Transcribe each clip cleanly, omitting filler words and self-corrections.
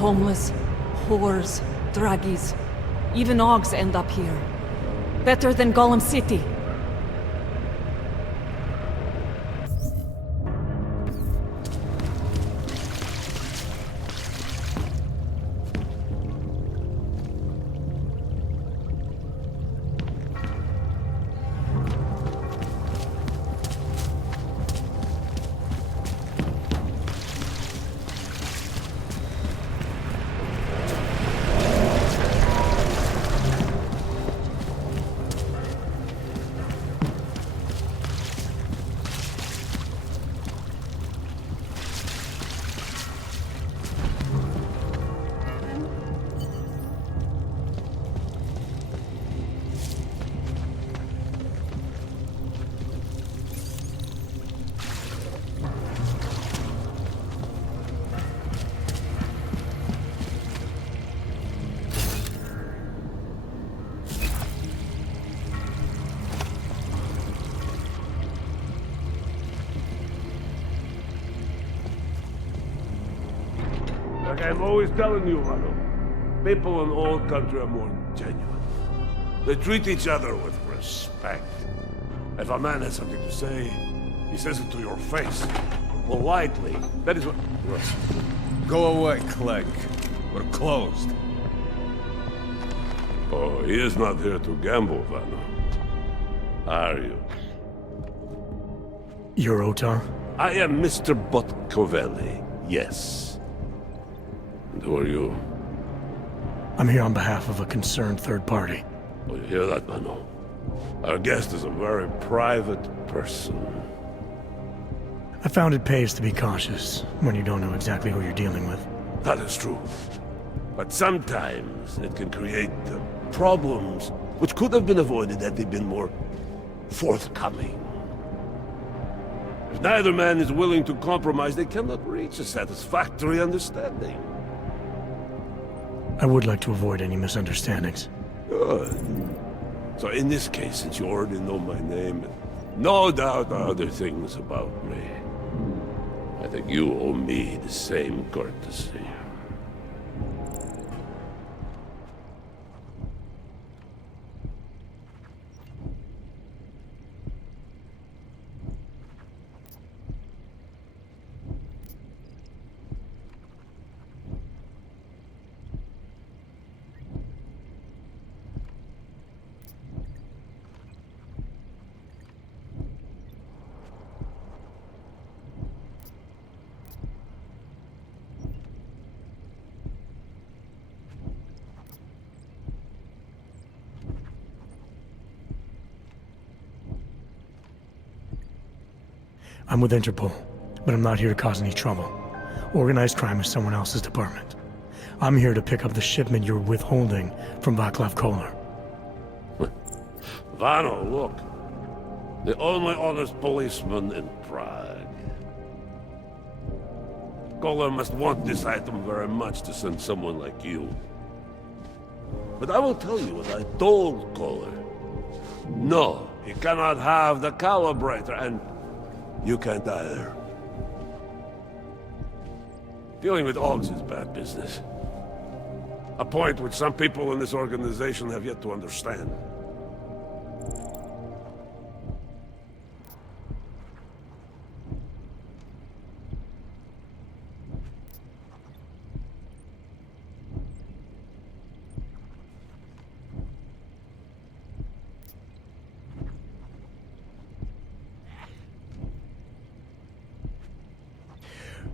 Homeless, whores, druggies. Even Augs end up here. Better than Golem City. Like I'm always telling you, Vano, people in old country are more genuine. They treat each other with respect. If a man has something to say, he says it to your face. Politely. That is what... Go away, Clegg. We're closed. Oh, he is not here to gamble, Vano. Are you? You're Otar? I am Mr. Botkovelli, yes. And who are you? I'm here on behalf of a concerned third party. Oh, you hear that, Vano? Our guest is a very private person. I found it pays to be cautious when you don't know exactly who you're dealing with. That is true. But sometimes it can create problems which could have been avoided had they been more forthcoming. If neither man is willing to compromise, they cannot reach a satisfactory understanding. I would like to avoid any misunderstandings. Good. So in this case, since you already know my name, no doubt other things about me, I think you owe me the same courtesy. I'm with Interpol, but I'm not here to cause any trouble. Organized crime is someone else's department. I'm here to pick up the shipment you're withholding from Václav Koller. Vano, look. The only honest policeman in Prague. Koller must want this item very much to send someone like you. But I will tell you what I told Koller. No, he cannot have the calibrator, and you can't either. Dealing with Augs is bad business. A point which some people in this organization have yet to understand.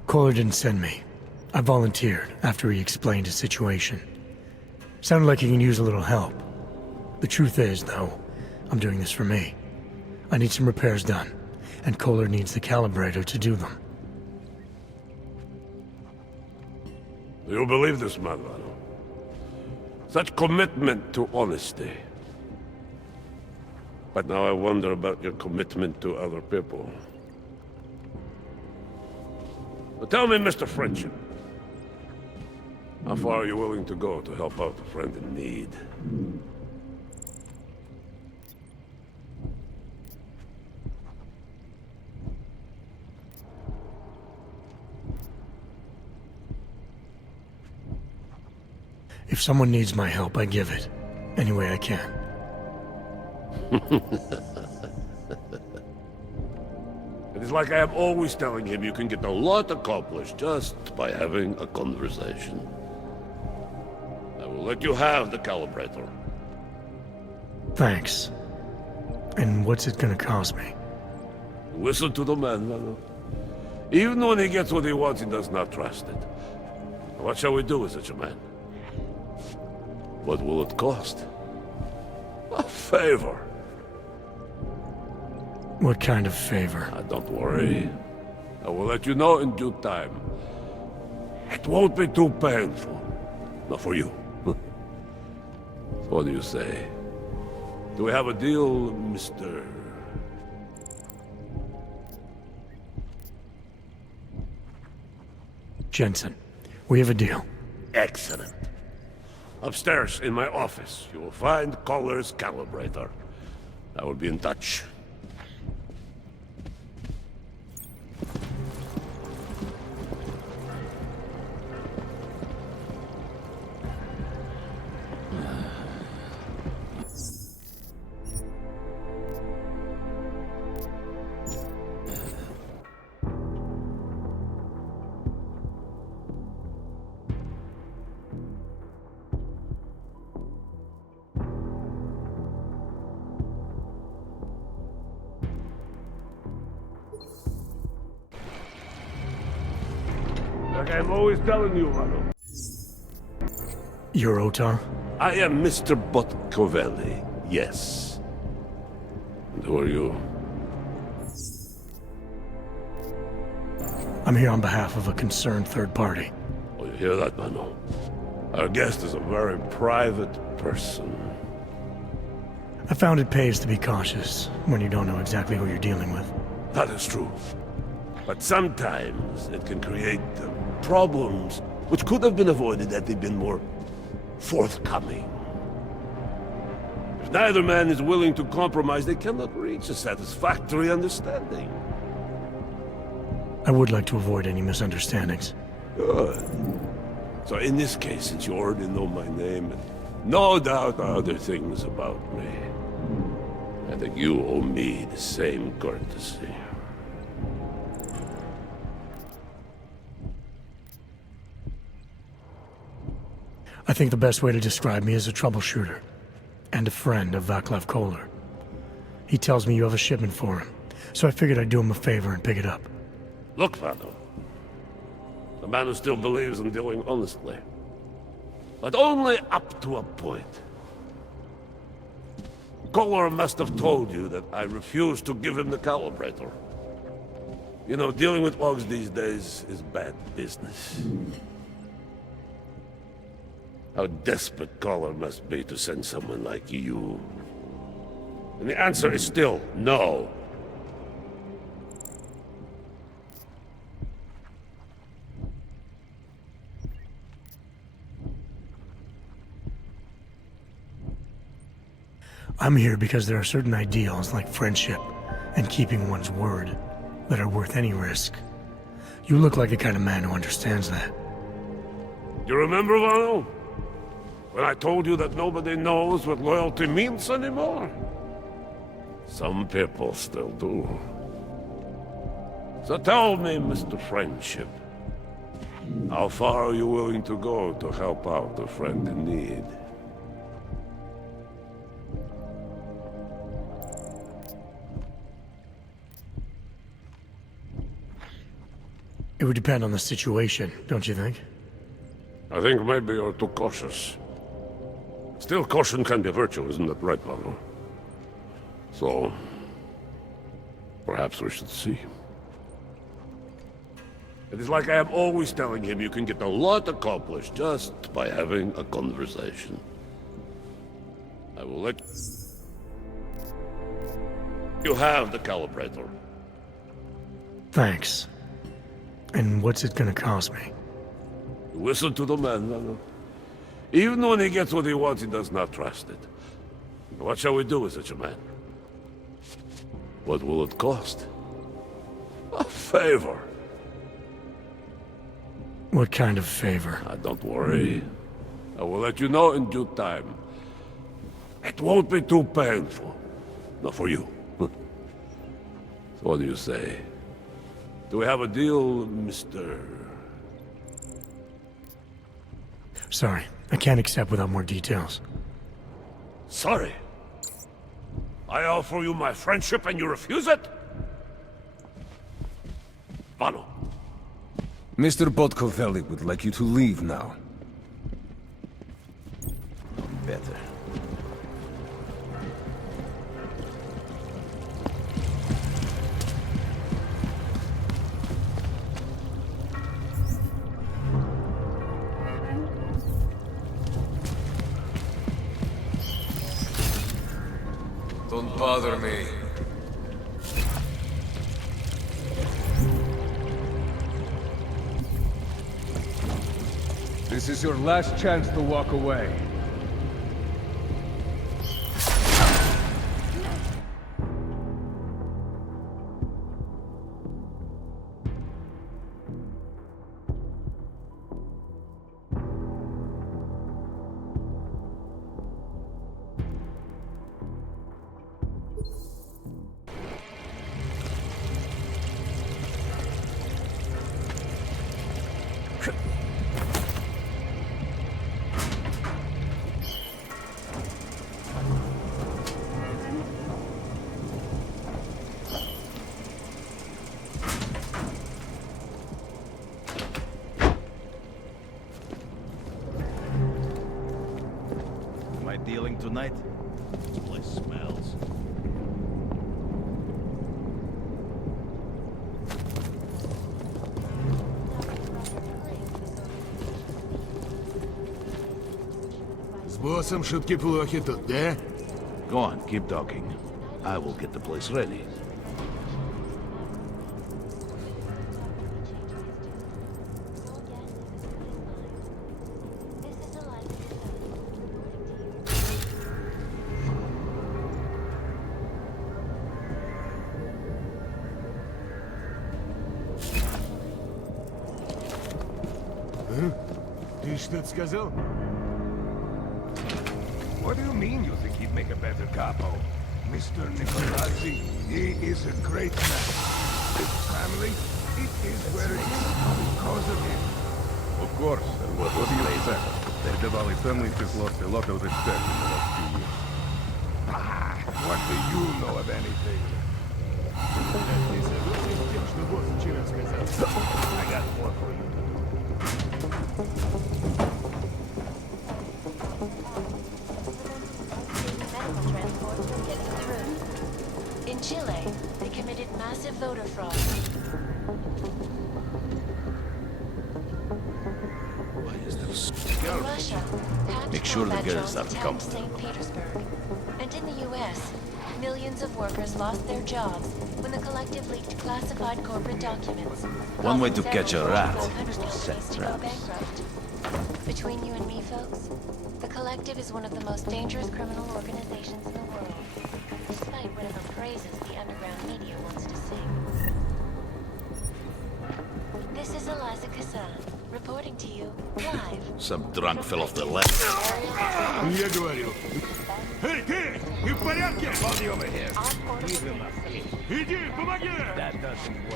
Koller didn't send me. I volunteered after he explained his situation. Sounded like he can use a little help. The truth is, though, I'm doing this for me. I need some repairs done, and Koller needs the calibrator to do them. Do you believe this man, Vano? Such commitment to honesty. But now I wonder about your commitment to other people. But tell me, Mr. Friendship, how far are you willing to go to help out a friend in need? If someone needs my help, I give it. Any way I can. It is like I am always telling him, you can get a lot accomplished just by having a conversation. I will let you have the calibrator. Thanks. And what's it gonna cost me? Listen to the man, Mano. Even when he gets what he wants, he does not trust it. What shall we do with such a man? What will it cost? A favor. What kind of favor? Don't worry. I will let you know in due time. It won't be too painful. Not for you. What do you say? Do we have a deal, Mr. Jensen, we have a deal. Excellent. Upstairs in my office, you will find Collar's calibrator. I will be in touch. Like I'm always telling you, Mano. You're Otar? I am Mr. Botkovelli, yes. And who are you? I'm here on behalf of a concerned third party. Oh, you hear that, Mano? Our guest is a very private person. I found it pays to be cautious when you don't know exactly who you're dealing with. That is true. But sometimes it can create problems which could have been avoided had they been more forthcoming. If neither man is willing to compromise, they cannot reach a satisfactory understanding. I would like to avoid any misunderstandings. Good. So in this case, since you already know my name, and no doubt other things about me, I think you owe me the same courtesy. I think the best way to describe me is a troubleshooter, and a friend of Vaclav Koller. He tells me you have a shipment for him, so I figured I'd do him a favor and pick it up. Look, Vano. A man who still believes in dealing honestly. But only up to a point. Koller must have told you that I refused to give him the calibrator. You know, dealing with logs these days is bad business. How desperate Koller must be to send someone like you. And the answer is still no. I'm here because there are certain ideals like friendship and keeping one's word that are worth any risk. You look like the kind of man who understands that. You remember, Vano? When I told you that nobody knows what loyalty means anymore? Some people still do. So tell me, Mr. Friendship, how far are you willing to go to help out a friend in need? It would depend on the situation, don't you think? I think maybe you're too cautious. Still, caution can be virtue, isn't that right, Vano? So, perhaps we should see. It is like I am always telling him, you can get a lot accomplished just by having a conversation. I will let you have the calibrator. Thanks. And what's it gonna cost me? Listen to the man, Vano. Even when he gets what he wants, he does not trust it. What shall we do with such a man? What will it cost? A favor. What kind of favor? Don't worry. I will let you know in due time. It won't be too painful. Not for you. So what do you say? Do we have a deal, Mr.? Sorry, I can't accept without more details. Sorry. I offer you my friendship and you refuse it? Follow. Mr. Podkoveli would like you to leave now. Better. Don't bother me. This is your last chance to walk away. Am I dealing tonight? This place smells. С боссом шутки плохи тут, да? Go on, keep talking. I will get the place ready. Ты что-то сказал? What do you mean you think he'd make a better capo? Mr. Nicolazzi, he is a great man. His family, it is where it is because of him. Of course, and what do you expect? The Diwali family has lost a lot of respect in the last few years. Ah, what do you know of anything? Ты согласен с тем, что босс вчера сказал? I got more for you. Medical transport was getting through. In Chile, they committed massive voter fraud. Why is there so In Russia, Make sure the combat girls drones aren't attacked comfortable. St. Petersburg. And in the U.S., millions of workers lost their jobs when the collective leaked classified corporate documents. One way causing to catch a several rat Fortune 500 is to companies set to go traps. bankrupt. Between you and me, folks, the collective is one of the most dangerous criminal organizations in the world, despite whatever praises the underground media wants to sing. This is Eliza Kassan, reporting to you live. Some drunk fell off the left. Я говорю. Эй, ты! Ты в порядке? Иди, помоги!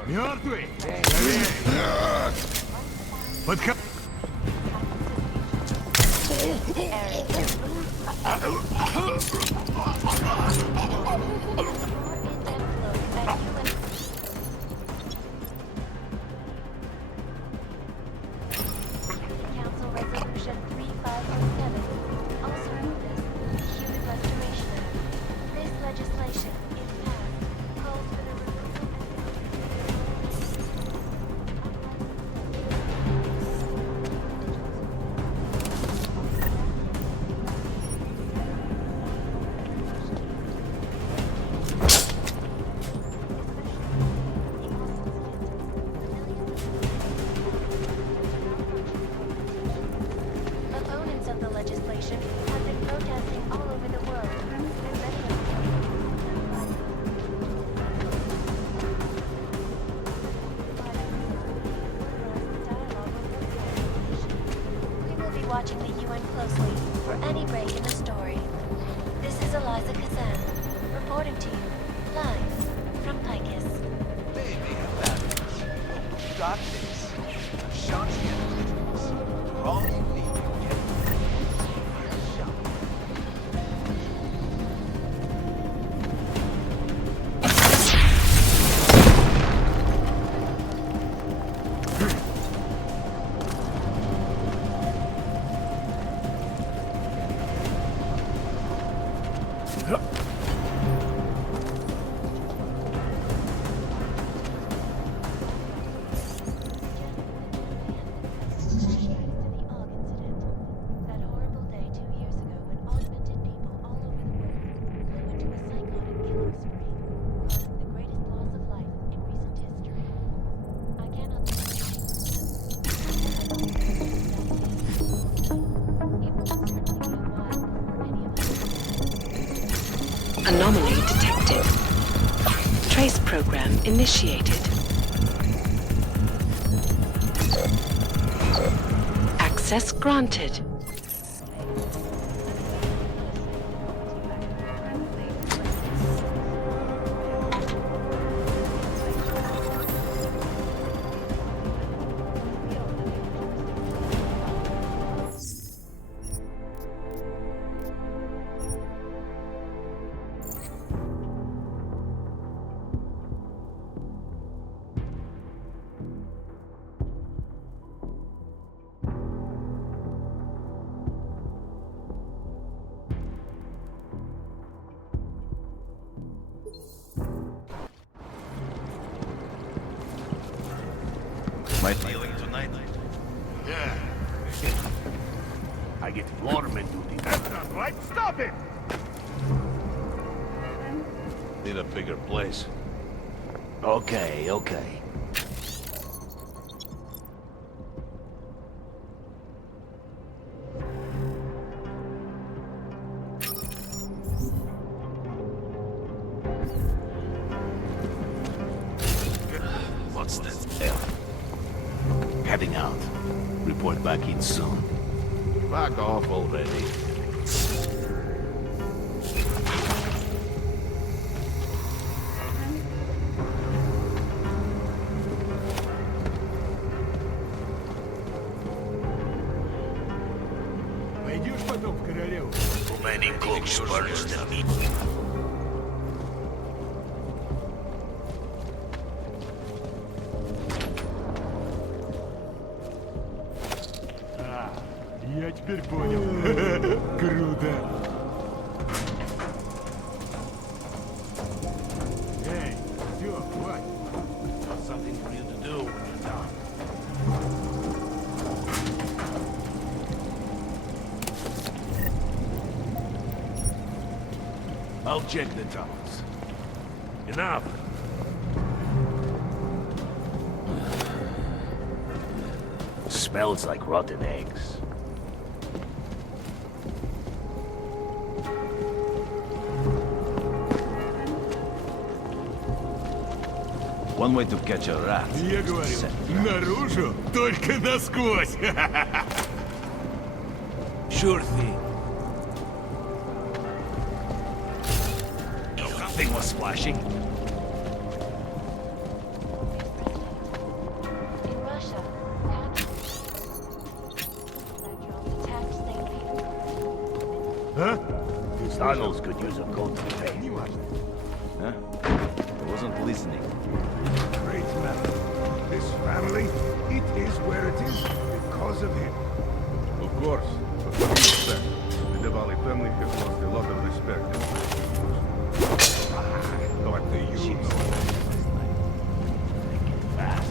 Мертвый! Подходи! Council Resolution 3507, also known as Human Restoration Act. This legislation, if passed, calls for the removal Opponents of the legislation have been protesting all over the world, and many of them we will be watching the UN closely for any break in the story. This is Eliza Kazan, reporting to you, live from Picus. Baby, you got this. I've shown you individuals. We're all unique, okay? Here's a shot. Anomaly detected. Trace program initiated. Access granted. My feeling tonight? Yeah. I get floorman duty. That's not right. Stop it! Need a bigger place. Okay. What's that? Hell. Heading out. Report back in soon. Back off already. Пойдешь потом в королеву? Too many cooks burns the meat. Я теперь понял. Круто. Эй, все, хватит. Got something for you to do when you're done. I'll check the tunnels. Enough. Smells like rotten eggs. One way to catch a rat. Я говорю, наружу, только насквозь. Sure thing. Nothing was splashing. In Russia, attacked St. Peter. These tunnels could use a coat of paint. Huh? I wasn't listening. Great man. This family, it is where it is because of him. Of course. But what do you expect? The Diwali family has lost a lot of respect. What do you know? Make it fast.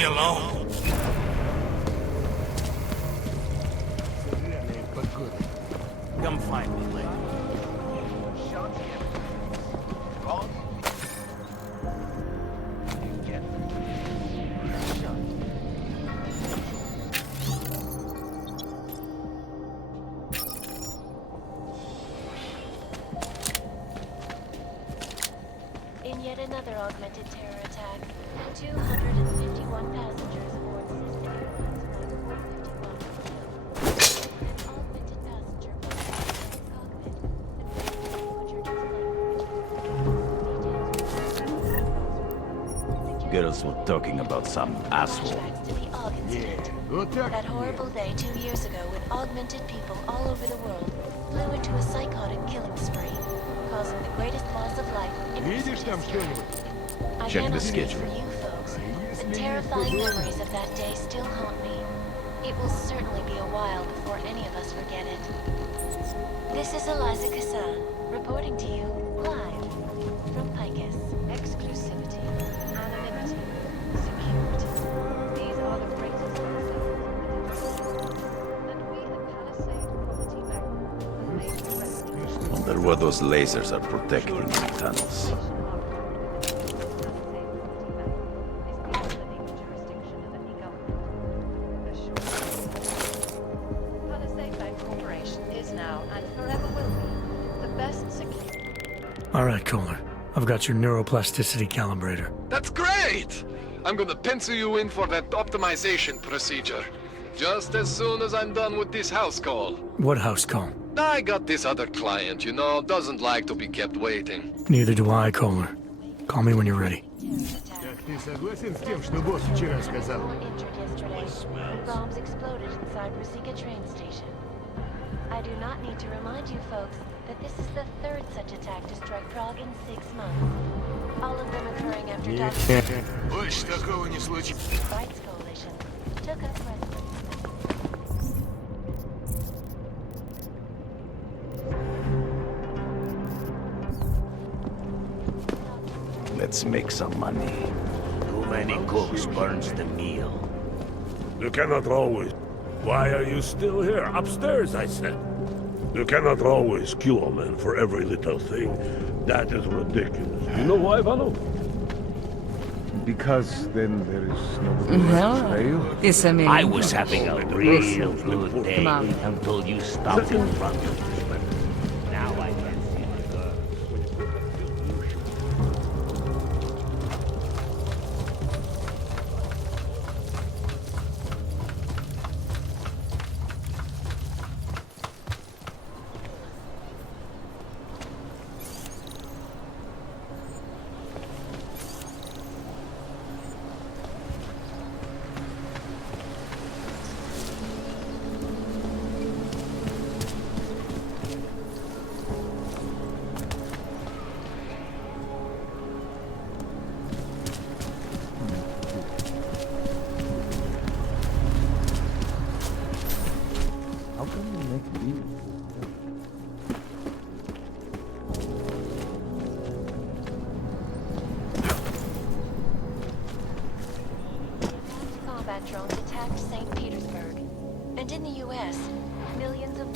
me alone. Come find me later. In yet another augmented terror attack, 251 passengers aboard System Airlines Flight 451 an augmented passenger cockpit. Girls were talking about some asshole. To the Aug incident. That horrible day 2 years ago when augmented people all over the world flew into a psychotic killing spree, causing the greatest loss of life in history. I Check cannot the speak schedule. for you folks, but terrifying memories of that day still haunt me. It will certainly be a while before any of us forget it. This is Eliza Kassan, reporting to you live from Picus. Exclusivity, anonymity, security. These are the greatest necessities. And we at Palisade Property Bank Wonder what those lasers are protecting in the tunnels. All right, Kohler. I've got your neuroplasticity calibrator. That's great! I'm gonna pencil you in for that optimization procedure. Just as soon as I'm done with this house call. What house call? I got this other client, you know, doesn't like to be kept waiting. Neither do I, Kohler. Call me when you're ready. Ты согласен с тем, что босс вчера сказал? Injured yesterday. Bombs exploded inside Rosika train station. I do not need to remind you folks that this is the third such attack to strike Prague in 6 months. All of them occurring after Больше такого не случится. Rights Coalition took up residence. Let's make some money. Too many cooks burns the meal. You cannot always... Why are you still here? Upstairs, I said. You cannot always kill a man for every little thing. That is ridiculous. You know why, Valo? Because then there is nobody left to betray you? I was having a real good day until you stopped in front of me. Now I can see the girl. Combat drones attacked St. Petersburg. And in the U.S., millions of...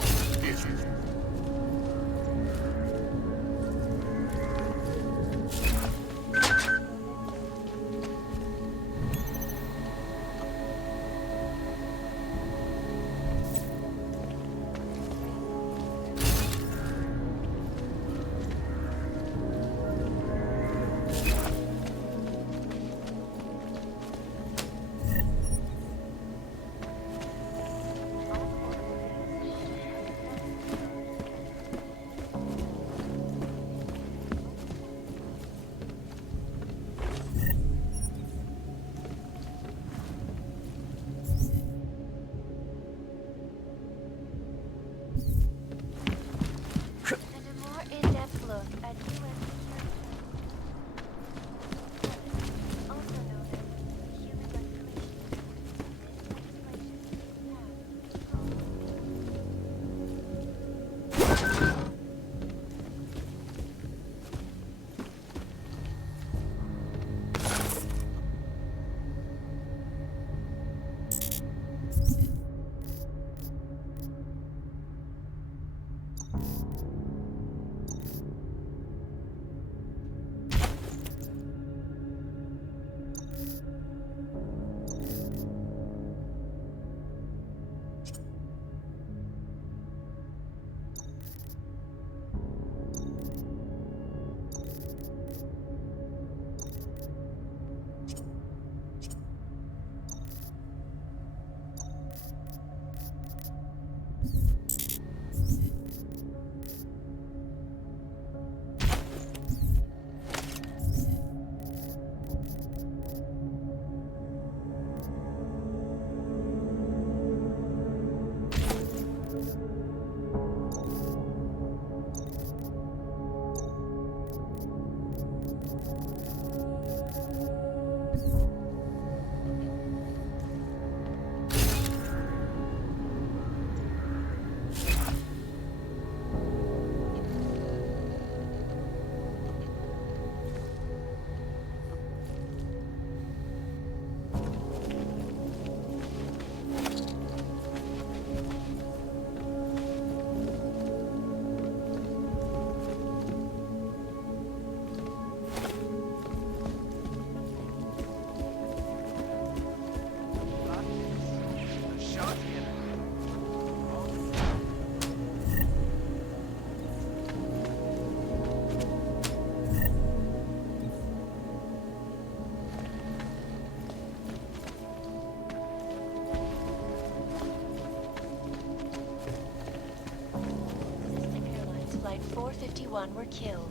Flight 451 were killed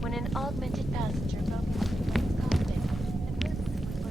when an augmented passenger broke into the plane's cockpit and willfully put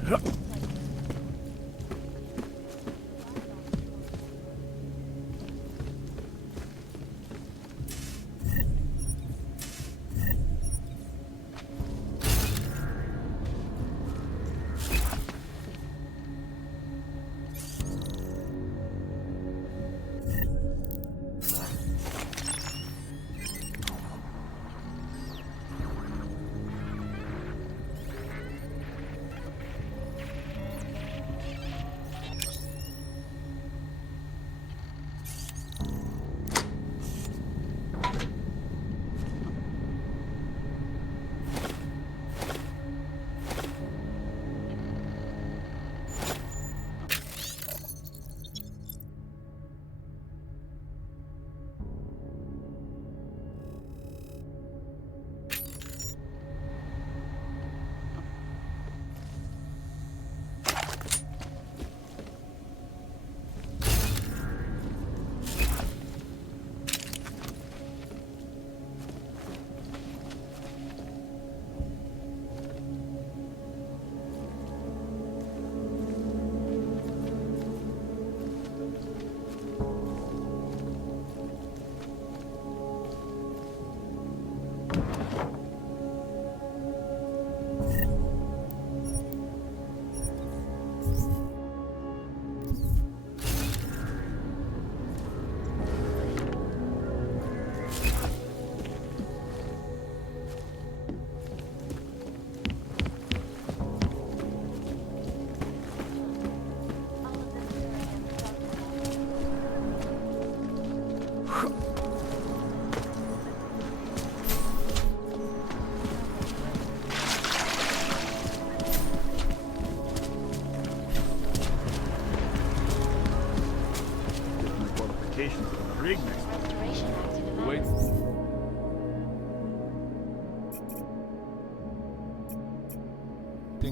Wait.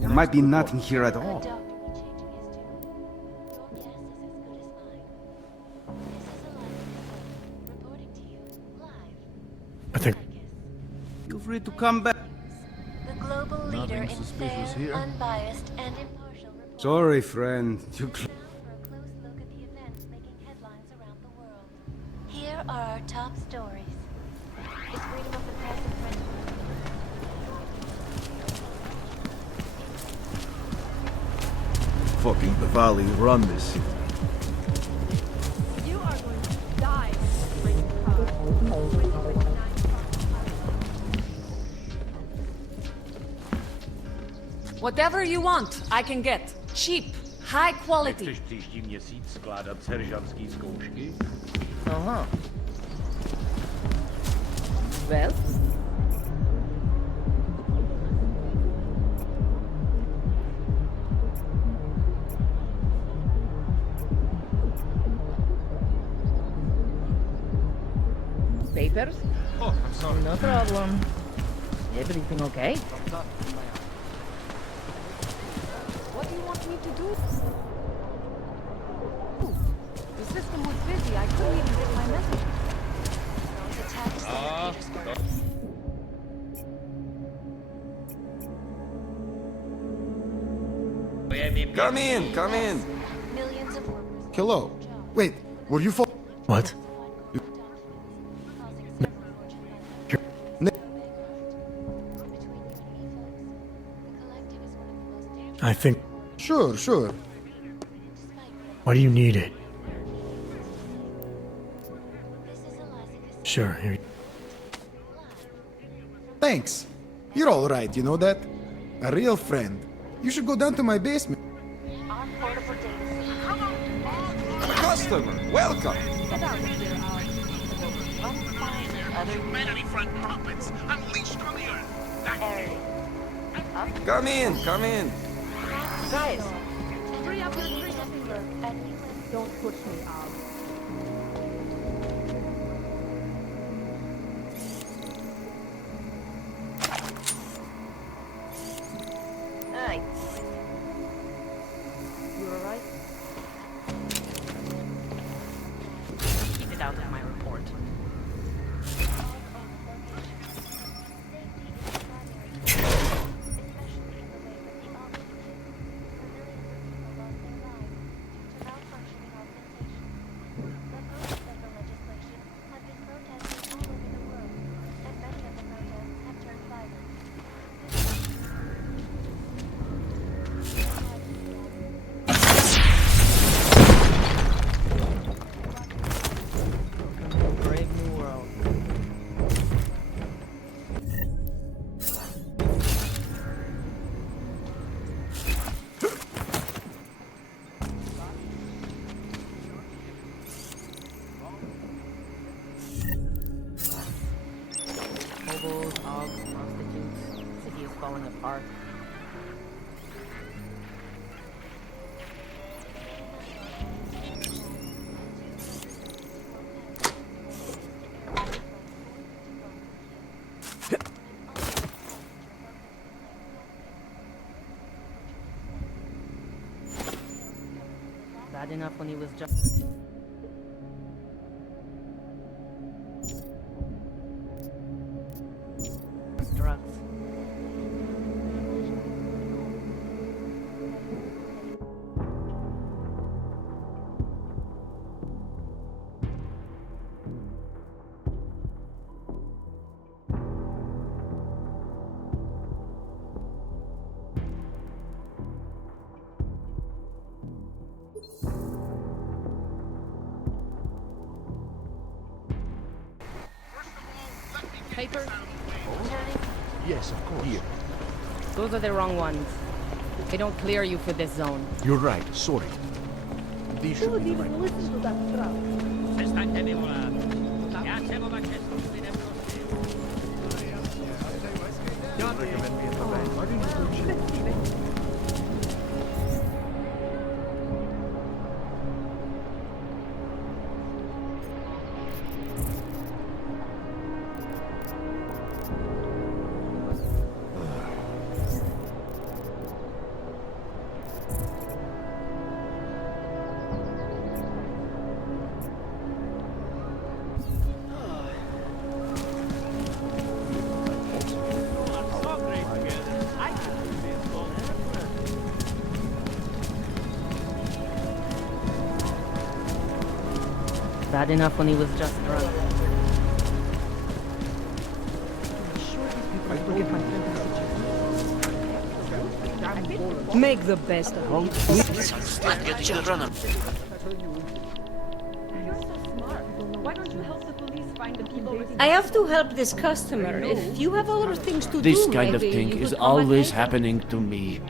There might be nothing here at all. I think... Feel free to come back. The global leader in fair, unbiased, and impartial reporting. Sorry, friend. You... Now for a close look at the events making headlines around the world. Here are our top stories. Is freedom of the press and French... Fucking Bavali run this city. You are going to die. Whatever you want, I can get. Cheap, high quality. Aha. Well? Papers? Oh, I'm sorry. No problem. Everything okay? What do you want me to do? Ooh, the system was busy. I couldn't even get my message. Those attacks on Petersburg. Come in, come in. Millions of workers. Hello. Wait, were you What? I think... Sure. Why do you need it? Sure, here... Thanks. You're all right, you know that? A real friend. You should go down to my basement. Customer, welcome. Humanity front puppets unleashed from the earth. Come in, come in. Guys, hurry up and hurry up. Don't push me out. Hi. You alright? Keep it out of my report. Locals, hogs, prostitutes. City is falling apart. Bad enough when he was just... drugs. Paper? Yes, of course. Here. Those are the wrong ones. They don't clear you for this zone. You're right. Sorry. These should be the right ones. Don't recommend me in the bank. Why didn't you do shit? Bad enough when he was just drunk. Make the best of it. I have to help this customer. If you have other things to do, This kind of maybe thing you is could come back always later. happening to me.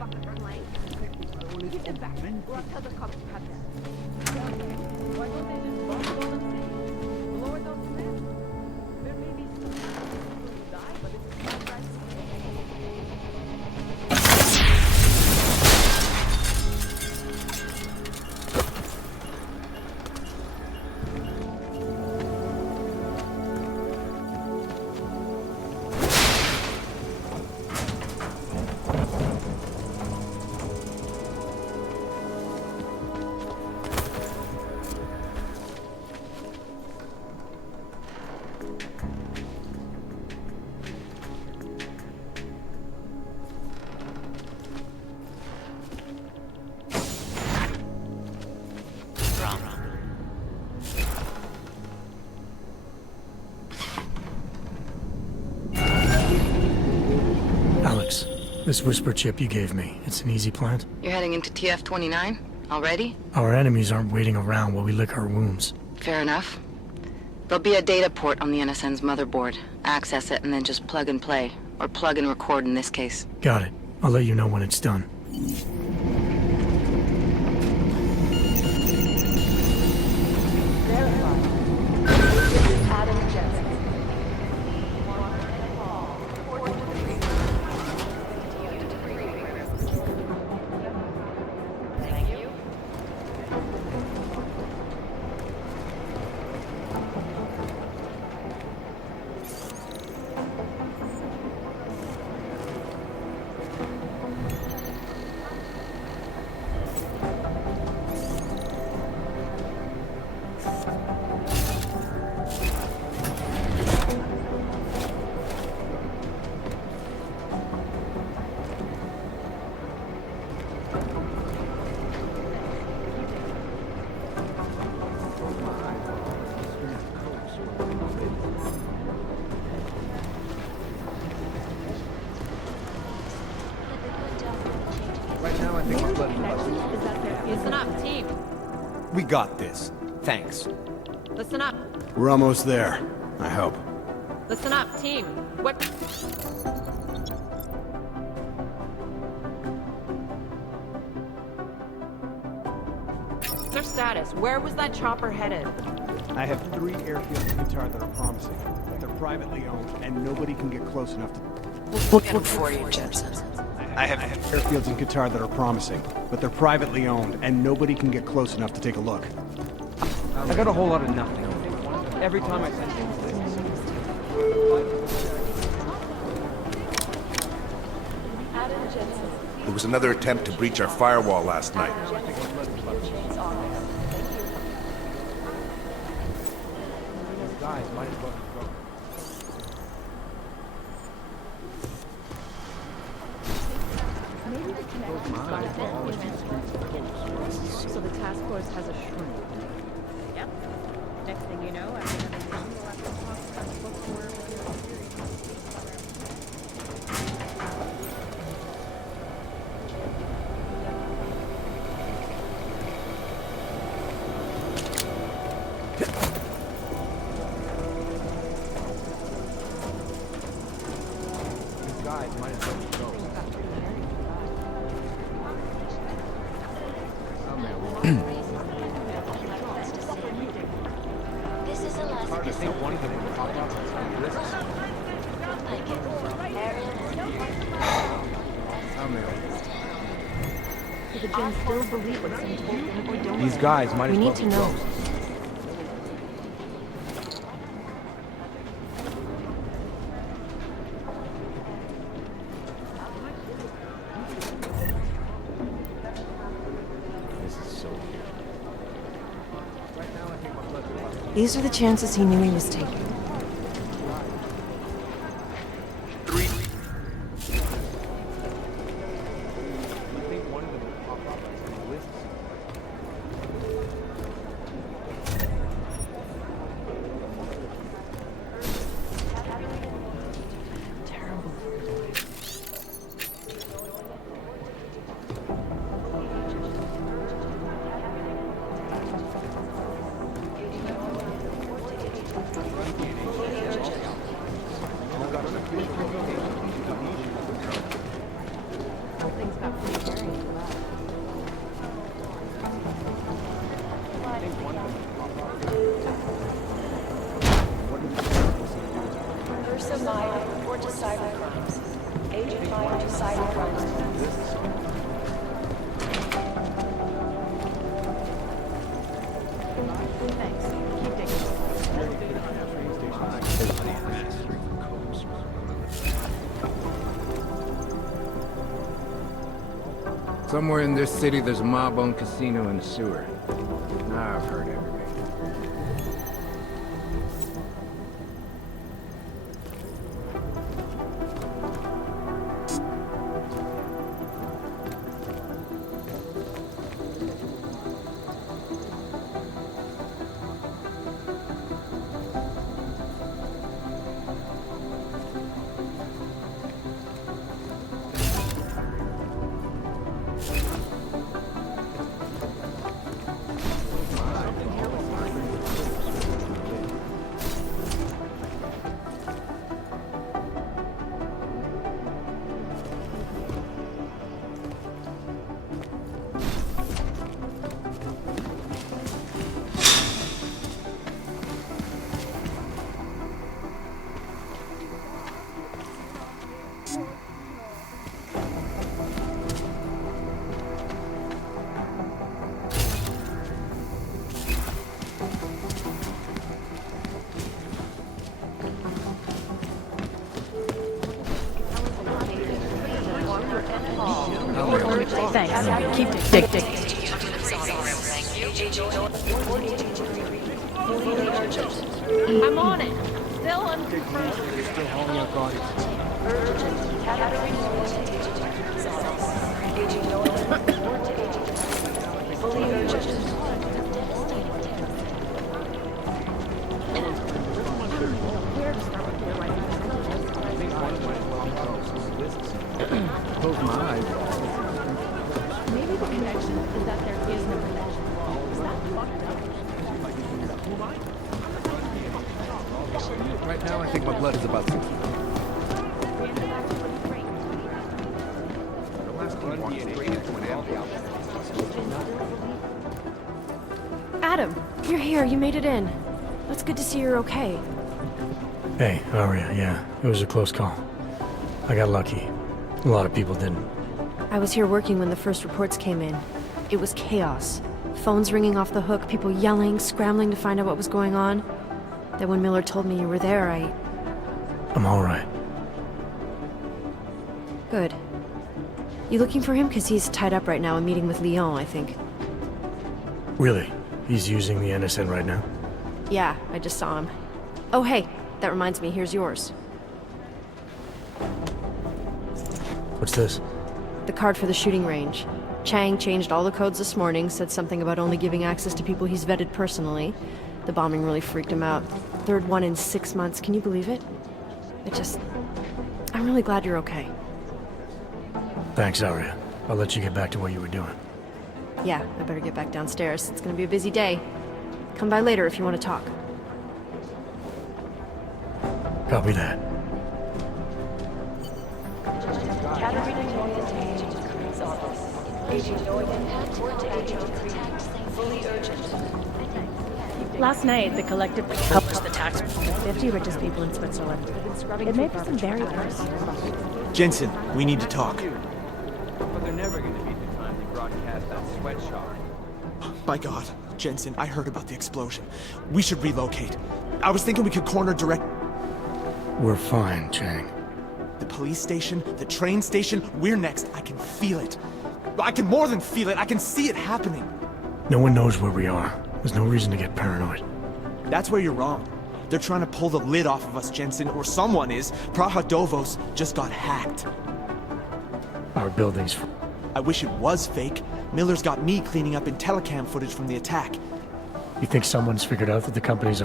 Alex, this whisper chip you gave me, it's an easy plant? You're heading into TF-29? Already? Our enemies aren't waiting around while we lick our wounds. Fair enough. There'll be a data port on the NSN's motherboard. Access it and then just plug and play. Or plug and record in this case. Got it. I'll let you know when it's done. Listen up, team. We got this. Thanks. Listen up. We're almost there. I hope. Listen up, team. What? What's their status? Where was that chopper headed? I have 3 airfields in Qatar that are promising, but they're privately owned, and nobody can get close enough to... We'll get them for you, Jensen. I have airfields in Qatar that are promising, but they're privately owned, and nobody can get close enough to take a look. I got a whole lot of nothing. Every time I send things this. There was another attempt to breach our firewall last night. Guys, might as well go. Maybe the connection so the task force has a shrink. Yep. Next thing you know, after having found the last book for Guys, might as well go. This is Alaska. Hard to think one of them would pop up on some risks. Do the gens still believe what's been told them if we don't? These guys might as well need to know. These are the chances he knew he was taking. Report to cybercrimes. Agent Meyer to cybercrimes. Thanks. Keep digging. Somewhere in this city, there's a mob-owned casino and a sewer. Now I've heard everything. Thanks. Keep digging. I'm on it. Still unconfirmed. Still hauling out bodies. Urgent. Gathering Agent Nolan. Fully urgent. Close my eyes. Maybe the connection is that there is no connection. Is that fucked up? Right now, I think my blood is about 60. The last one walked straight into an ambulance. Adam, you're here. You made it in. That's good to see you're okay. Hey, Aria, yeah, it was a close call. I got lucky. A lot of people didn't. I was here working when the first reports came in. It was chaos. Phones ringing off the hook, people yelling, scrambling to find out what was going on. Then when Miller told me you were there, I'm alright. Good. You looking for him? Because he's tied up right now, a meeting with Lyon, I think. Really? He's using the NSN right now? Yeah, I just saw him. Oh hey, that reminds me, here's yours. What's this? The card for the shooting range. Chang changed all the codes this morning, said something about only giving access to people he's vetted personally. The bombing really freaked him out. Third one in 6 months, can you believe it? I'm really glad you're okay. Thanks, Aria. I'll let you get back to what you were doing. Yeah, I better get back downstairs. It's gonna be a busy day. Come by later if you want to talk. Copy that. Last night, the collective published the tax for the 50 richest people in Switzerland. It made for some very personal. Jensen, we need to talk. But they're never going to beat the time they broadcast that sweatshop. My God, Jensen, I heard about the explosion. We should relocate. I was thinking we could corner direct... We're fine, Chang. The police station, the train station, we're next. I can feel it. I can more than feel it, I can see it happening. No one knows where we are. There's no reason to get paranoid. That's where you're wrong. They're trying to pull the lid off of us, Jensen, or someone is. Praha Dovos just got hacked. Our building's... I wish it was fake. Miller's got me cleaning up IntelliCam footage from the attack. You think someone's figured out that the company's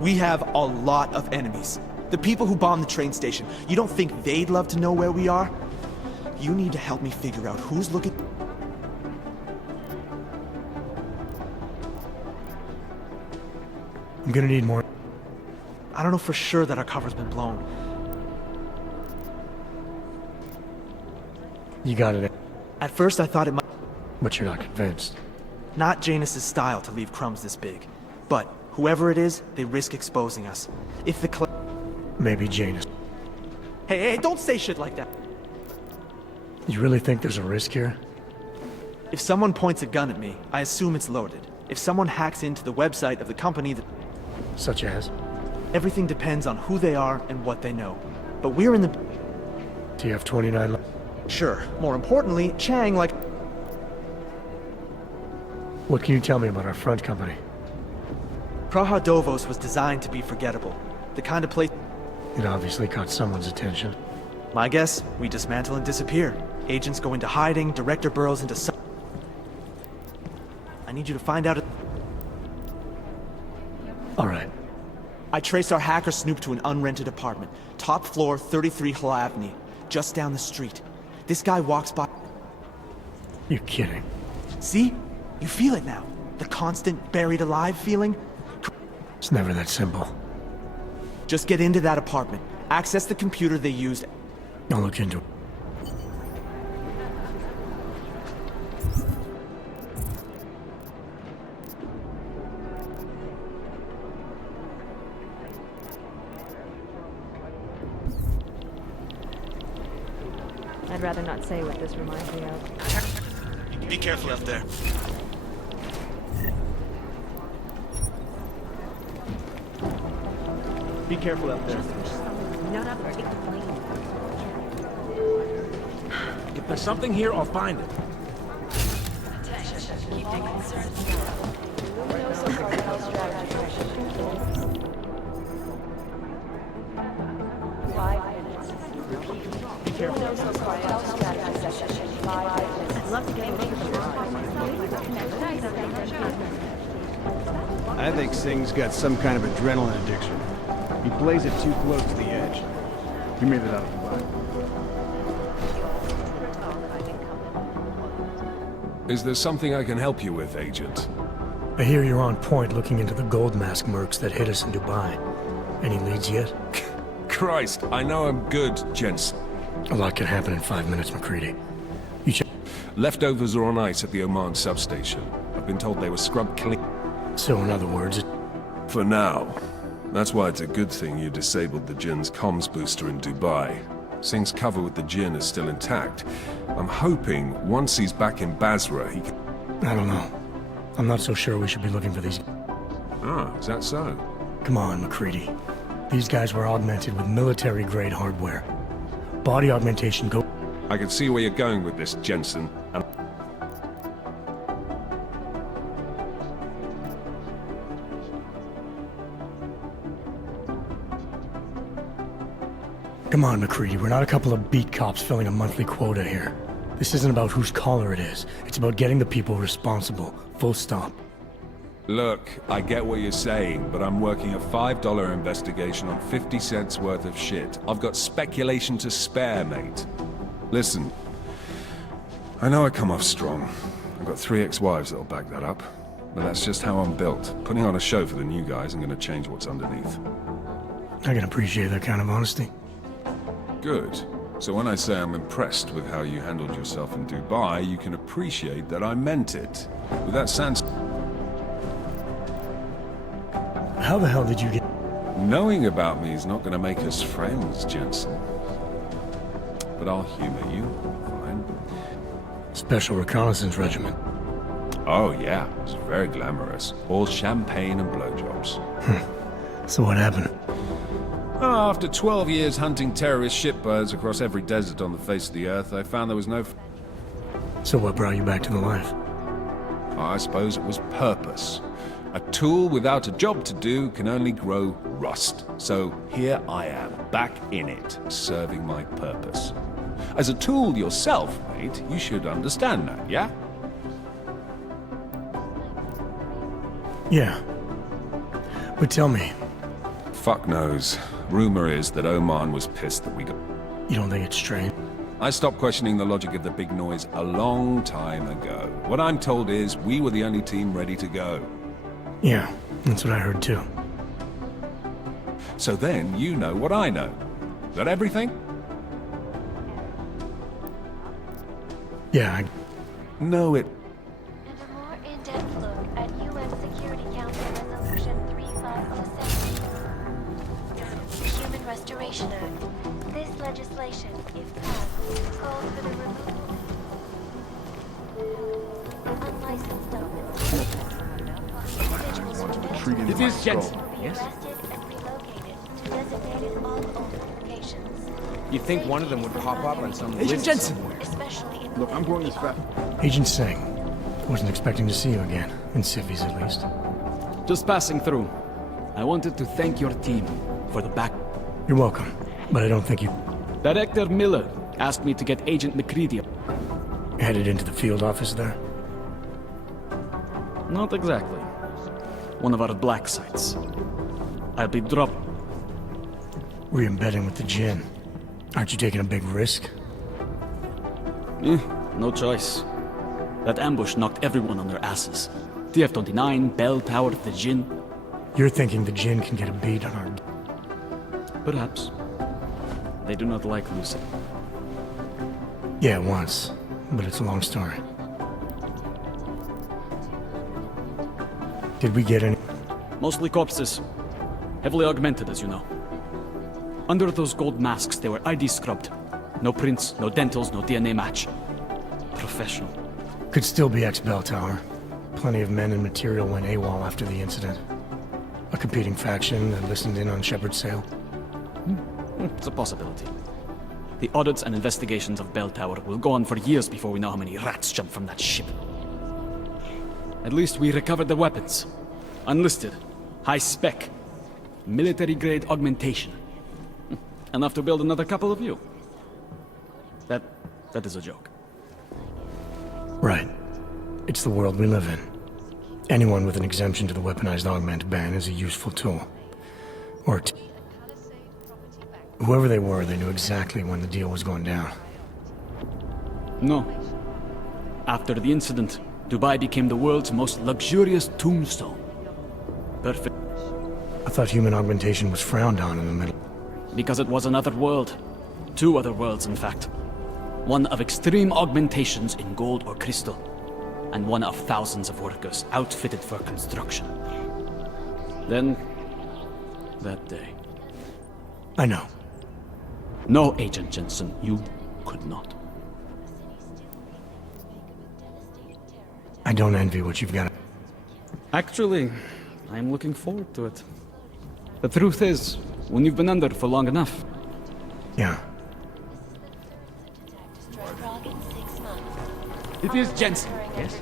We have a lot of enemies. The people who bombed the train station. You don't think they'd love to know where we are? You need to help me figure out who's looking... I'm gonna need more... I don't know for sure that our cover's been blown. You got it. At first I thought it might... But you're not convinced. Not Janus's style to leave crumbs this big. But whoever it is, they risk exposing us. If the Maybe Janus. Hey, don't say shit like that. You really think there's a risk here? If someone points a gun at me, I assume it's loaded. If someone hacks into the website of the company that... Such as? Everything depends on who they are and what they know. But we're in the... TF-29... Sure. More importantly, Chang, like... What can you tell me about our front company? Praha Dovos was designed to be forgettable. The kind of place... It obviously caught someone's attention. My guess, we dismantle and disappear. Agents go into hiding, Director burrows into some... I need you to find out... Alright. I traced our hacker snoop to an unrented apartment. Top floor, 33 Hull Avenue. Just down the street. This guy walks by... You're kidding. See? You feel it now. The constant buried alive feeling. It's never that simple. Just get into that apartment. Access the computer they used. I'll look into it. I'd rather not say what this reminds me of. Be careful out there. Be careful out there. If there's something here, I'll find it. Be careful. I think Singh's got some kind of adrenaline addiction. He plays it too close to the edge. He made it out of the body. Is there something I can help you with, Agent? I hear you're on point looking into the gold mask mercs that hit us in Dubai. Any leads yet? Christ, I know I'm good, Jensen. A lot can happen in 5 minutes, McCready. You check... Leftovers are on ice at the Oman substation. I've been told they were scrubbed clean. So in other words, For now. That's why it's a good thing you disabled the Jinn's comms booster in Dubai. Singh's cover with the Jinn is still intact. I'm hoping once he's back in Basra, he can... I don't know. I'm not so sure we should be looking for these... Ah, is that so? Come on, McCready. These guys were augmented with military-grade hardware. Body augmentation go... I can see where you're going with this, Jensen. And... Come on, McCready. We're not a couple of beat cops filling a monthly quota here. This isn't about whose collar it is. It's about getting the people responsible. Full stop. Look, I get what you're saying, but I'm working a $5 investigation on 50 cents worth of shit. I've got speculation to spare, mate. Listen, I know I come off strong. I've got 3 ex-wives that'll back that up. But that's just how I'm built. Putting on a show for the new guys, I'm gonna change what's underneath. I can appreciate that kind of honesty. Good. So when I say I'm impressed with how you handled yourself in Dubai, you can appreciate that I meant it. With that sense... How the hell did you get... Knowing about me is not gonna make us friends, Jensen. But I'll humor you. Fine. Special Reconnaissance Regiment. Oh yeah, it's very glamorous. All champagne and blowjobs. So what happened? After 12 years hunting terrorist shitbirds across every desert on the face of the earth, I found there was no... So what brought you back to the life? I suppose it was purpose. A tool without a job to do can only grow rust. So here I am, back in it, serving my purpose. As a tool yourself, mate, you should understand that, yeah? Yeah. But tell me... Fuck knows. Rumor is that Oman was pissed that we got... You don't think it's strange? I stopped questioning the logic of the big noise a long time ago. What I'm told is we were the only team ready to go. Yeah, that's what I heard too. So then you know what I know. Is that everything? Yeah, I... No, it... And a more in-depth look at UN Security Council Resolution 3507. The Human Restoration Act. This legislation, if passed, calls for the removal of unlicensed dogs. Individuals who violate It is Jensen, will be yes? arrested and relocated to designated all-over locations. You'd think one of them would pop up on some Agent list Jensen! somewhere. Especially in Look, I'm going as fast. Agent Singh. Wasn't expecting to see you again. In civvies, at least. Just passing through. I wanted to thank your team for the back... You're welcome. But I don't think you... Director Miller asked me to get Agent McCready. Headed into the field office there? Not exactly. One of our black sites. I'll be dropped. Re-embedding with the Jinn. Aren't you taking a big risk? No choice. That ambush knocked everyone on their asses. TF-29, Bell Tower, the Jinn. You're thinking the Jinn can get a beat on our... Perhaps. They do not like Lucy. Yeah, once. But it's a long story. Did we get any... Mostly corpses. Heavily augmented, as you know. Under those gold masks, they were ID scrubbed. No prints, no dentals, no DNA match. Professional. Could still be ex-Bell Tower. Plenty of men and material went AWOL after the incident. A competing faction that listened in on Shepard's sale. It's a possibility. The audits and investigations of Bell Tower will go on for years before we know how many rats jumped from that ship. At least we recovered the weapons. Unlisted. High spec. Military-grade augmentation. Enough to build another couple of you. That is a joke. Right. It's the world we live in. Anyone with an exemption to the weaponized augment ban is a useful tool. Or whoever they were, they knew exactly when the deal was going down. No. After the incident, Dubai became the world's most luxurious tombstone. Perfect. I thought human augmentation was frowned on in the Middle. Because it was another world. 2 other worlds, in fact. One of extreme augmentations in gold or crystal, and one of thousands of workers outfitted for construction. Then, that day. I know. No, Agent Jensen, you could not. I don't envy what you've got. Actually, I'm looking forward to it. The truth is, when you've been under for long enough... Yeah. It is Jensen. Yes?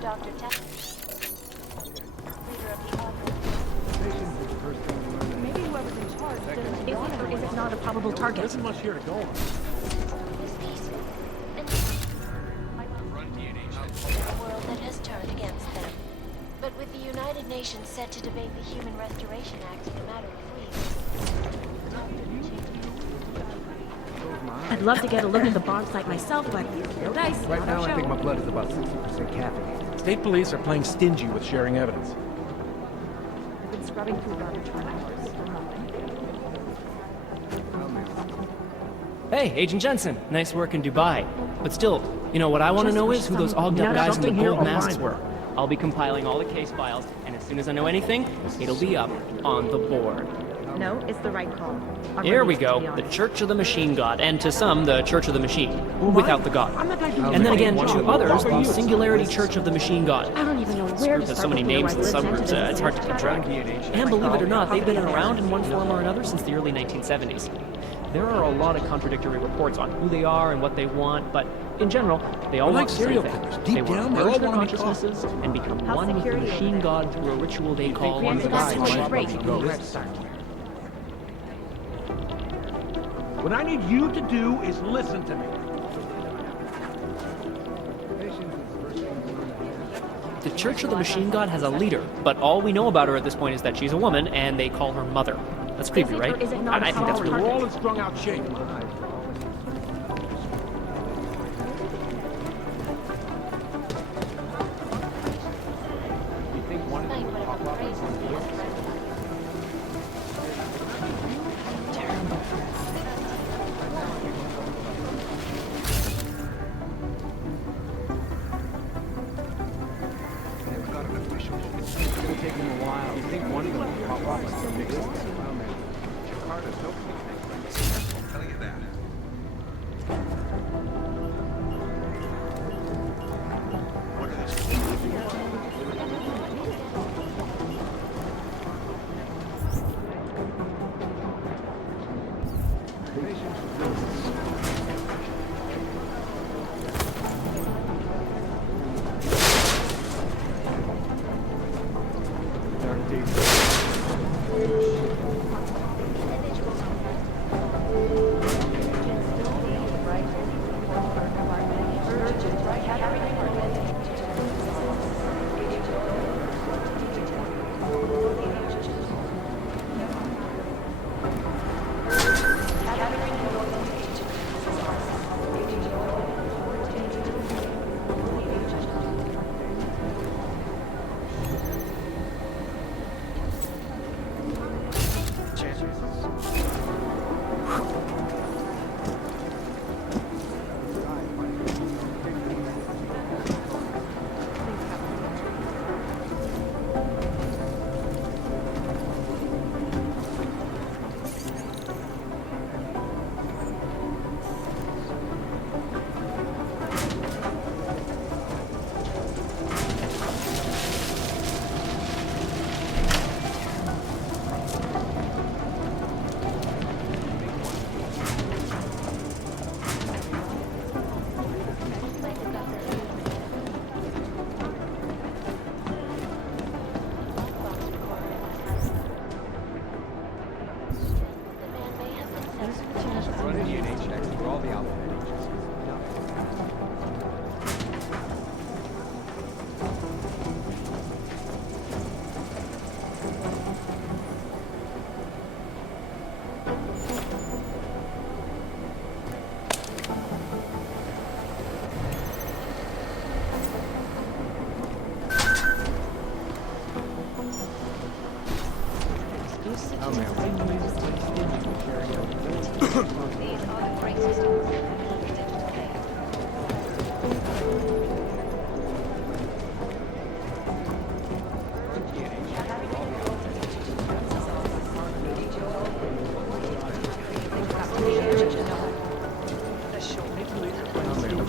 Maybe whoever's in charge is it not a probable target? There isn't much here to go on. A world that has turned against them. But with the United Nations set to debate the Human Restoration Act in a matter of weeks. I'd love to get a look at the bomb site myself, but no dice. Right not now, our I think show. my blood is about 60% caffeinated. State police are playing stingy with sharing evidence. I've been scrubbing through garbage for hours. Hey, Agent Jensen. Nice work in Dubai. But still, you know what I want to know is who those ogged up guys in the gold masks were. I'll be compiling all the case files, and as soon as I know anything, it'll be up on the board. No, it's the right call. I'm Here we relieved, to go, be the honest. Church of the Machine God, and to some, the Church of the Machine, without the God. And then again, to others, the Singularity Church of the Machine God. I don't even know This where group to has start so many with the names and otherwise subgroups, it's hard to keep track. And believe it or not, they've been around in one form or another since the early 1970s. There are a lot of contradictory reports on who they are and what they want, but in general, they all They're want like the same serial thing. killers. They Deep want down, to they merge all their wanna be consciousnesses and become How's one with the security over machine there? god through a ritual they call Granted, the that's God. not great. You know where to start. What I need you to do is listen to me. The Church of the Machine God has a leader, but all we know about her at this point is that she's a woman and they call her Mother. That's creepy, Is it right? or is it not I a think that's probable really We're target? all in strung out shape.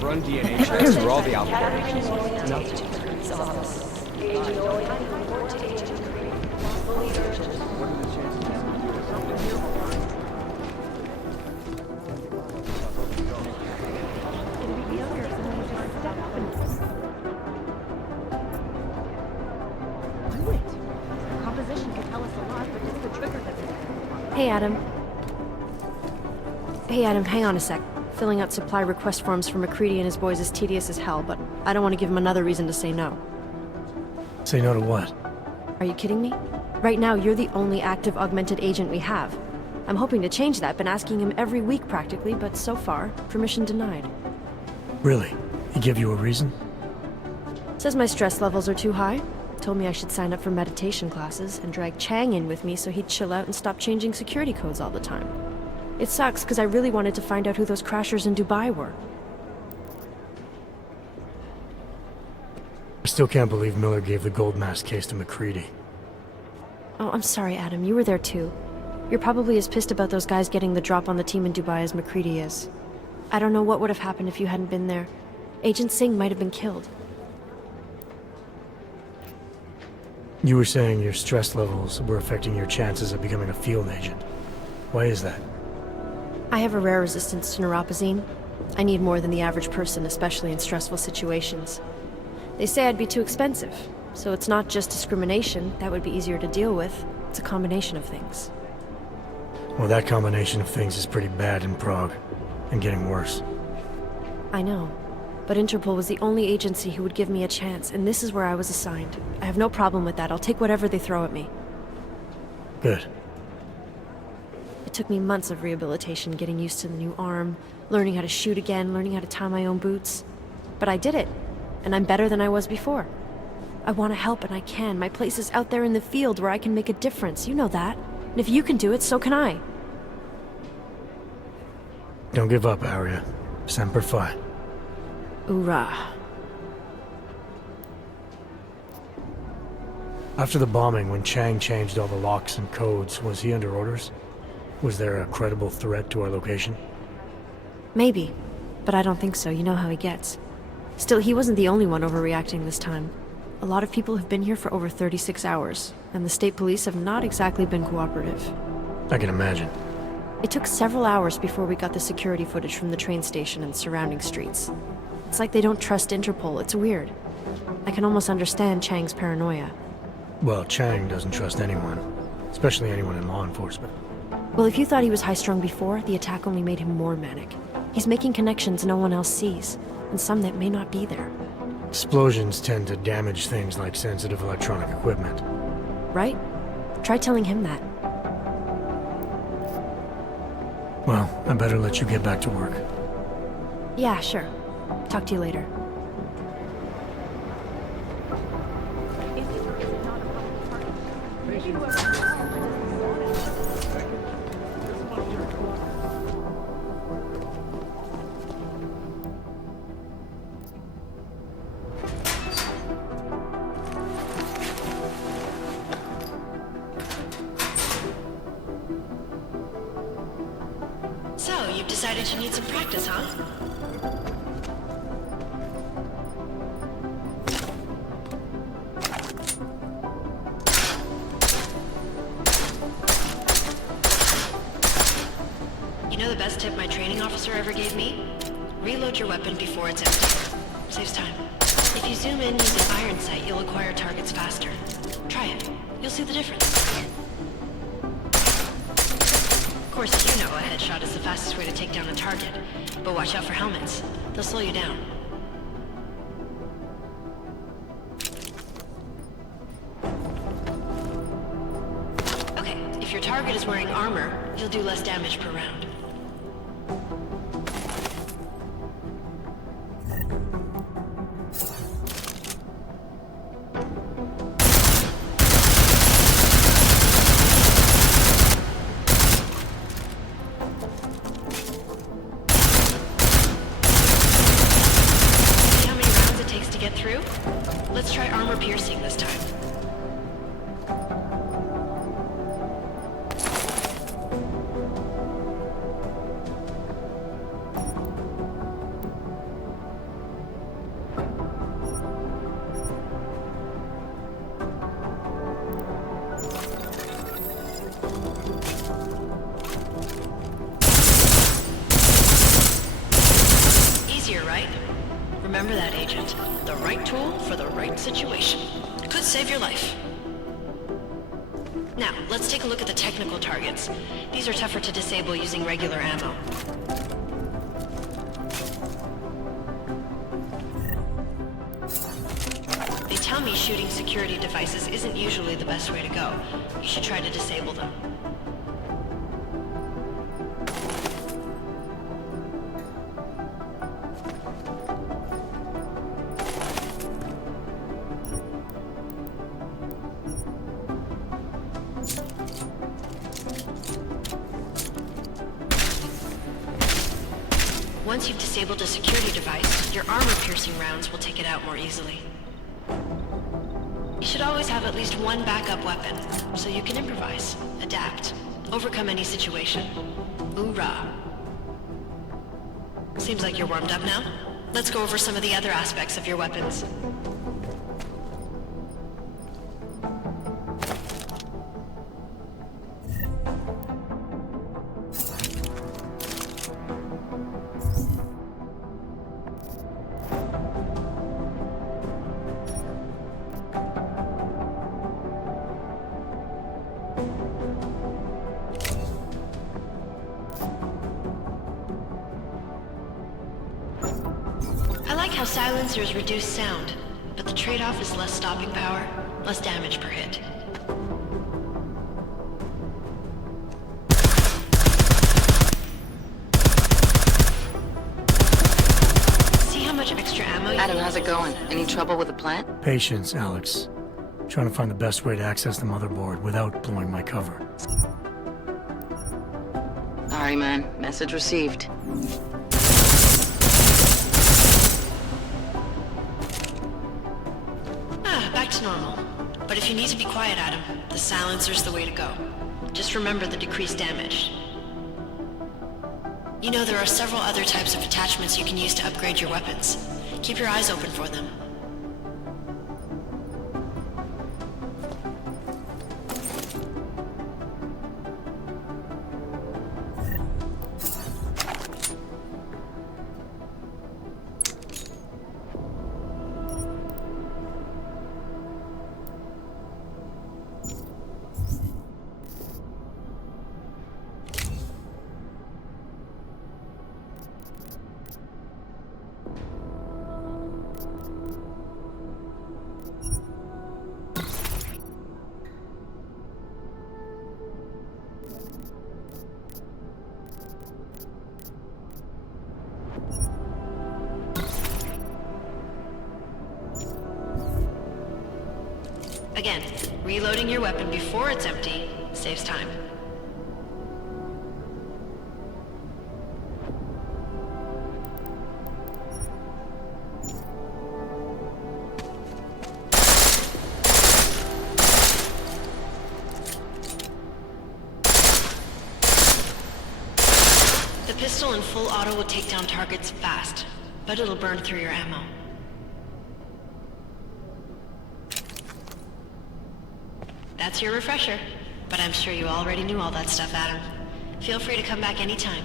run DNA checks through all the applications. No. Hey, Adam. Hey, Adam, hang on a sec. Filling out supply request forms for McCready and his boys is tedious as hell, but I don't want to give him another reason to say no. Say no to what? Are you kidding me? Right now, you're the only active augmented agent we have. I'm hoping to change that, been asking him every week practically, but so far, permission denied. Really? He give you a reason? Says my stress levels are too high. Told me I should sign up for meditation classes and drag Chang in with me so he'd chill out and stop changing security codes all the time. It sucks because I really wanted to find out who those crashers in Dubai were. I still can't believe Miller gave the gold mask case to McCready. Oh, I'm sorry, Adam. You were there too. You're probably as pissed about those guys getting the drop on the team in Dubai as McCready is. I don't know what would have happened if you hadn't been there. Agent Singh might have been killed. You were saying your stress levels were affecting your chances of becoming a field agent. Why is that? I have a rare resistance to neuropazine. I need more than the average person, especially in stressful situations. They say I'd be too expensive, so it's not just discrimination. That would be easier to deal with. It's a combination of things. Well, that combination of things is pretty bad in Prague, and getting worse. I know. But Interpol was the only agency who would give me a chance, and this is where I was assigned. I have no problem with that. I'll take whatever they throw at me. Good. It took me months of rehabilitation, getting used to the new arm, learning how to shoot again, learning how to tie my own boots. But I did it, and I'm better than I was before. I want to help, and I can. My place is out there in the field where I can make a difference. You know that. And if you can do it, so can I. Don't give up, Aria. Semper Fi. Hoorah. After the bombing, when Chang changed all the locks and codes, was he under orders? Was there a credible threat to our location? Maybe, but I don't think so. You know how he gets. Still, he wasn't the only one overreacting this time. A lot of people have been here for over 36 hours, and the state police have not exactly been cooperative. I can imagine. It took several hours before we got the security footage from the train station and surrounding streets. It's like they don't trust Interpol. It's weird. I can almost understand Chang's paranoia. Well, Chang doesn't trust anyone, especially anyone in law enforcement. Well, if you thought he was high-strung before, the attack only made him more manic. He's making connections no one else sees, and some that may not be there. Explosions tend to damage things like sensitive electronic equipment. Right? Try telling him that. Well, I better let you get back to work. Yeah, sure. Talk to you later. So, you've decided you need some practice, huh? You know the best tip my training officer ever gave me? Reload your weapon before it's empty. Saves time. If you zoom in using iron sight, you'll acquire targets faster. Try it. You'll see the difference. Of course, you know a headshot is the fastest way to take down a target. But watch out for helmets. They'll slow you down. Okay, if your target is wearing armor, you'll do less damage per round. Let's try armor piercing this time. Remember that, Agent. The right tool for the right situation. Could save your life. Now, let's take a look at the technical targets. These are tougher to disable using regular ammo. They tell me shooting security devices isn't usually the best way to go. You should try to disable them. Once you've disabled a security device, your armor-piercing rounds will take it out more easily. You should always have at least one backup weapon, so you can improvise, adapt, overcome any situation. Hoorah! Seems like you're warmed up now. Let's go over some of the other aspects of your weapons. How silencers reduce sound, but the trade-off is less stopping power, less damage per hit. See how much extra ammo you Adam, how's it going? Any trouble with the plant? Patience, Alex. Trying to find the best way to access the motherboard without blowing my cover. Sorry, man. Message received. Back to normal. But if you need to be quiet, Adam, the silencer's the way to go. Just remember the decreased damage. You know, there are several other types of attachments you can use to upgrade your weapons. Keep your eyes open for them. Again, reloading your weapon before it's empty saves time. The pistol in full auto will take down targets fast, but it'll burn through your ammo. That's your refresher, but I'm sure you already knew all that stuff, Adam. Feel free to come back anytime.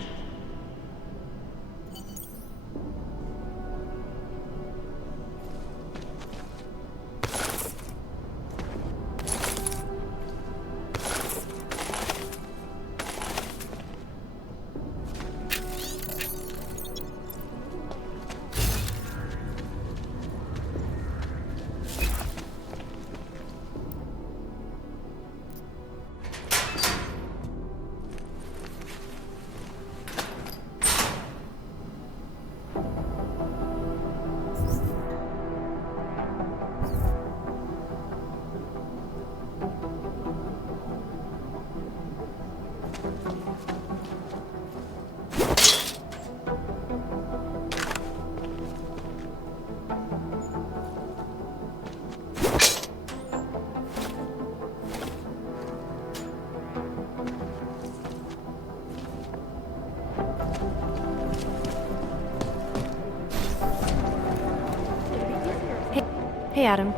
Hey, Adam.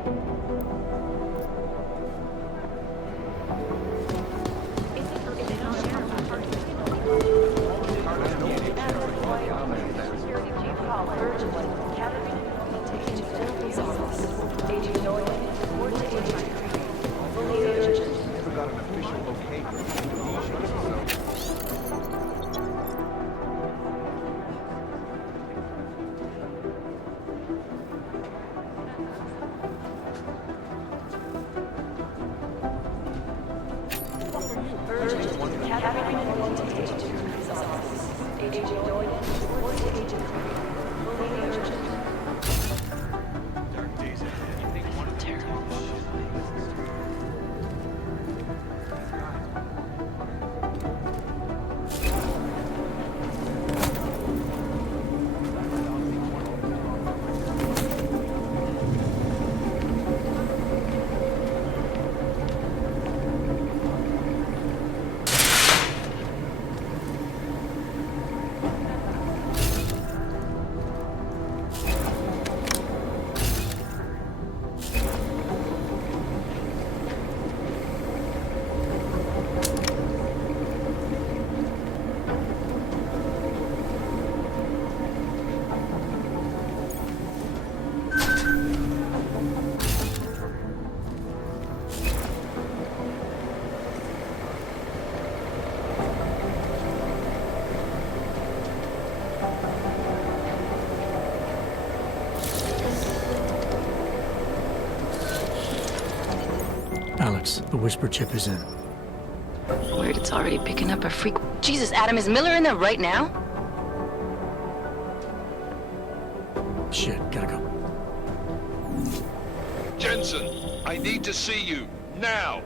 Dark days ahead. You think one terrible Alex, the whisper chip is in. Weird, it's already picking up a freak. Jesus, Adam, is Miller in there right now? Shit, gotta go. Jensen, I need to see you, now!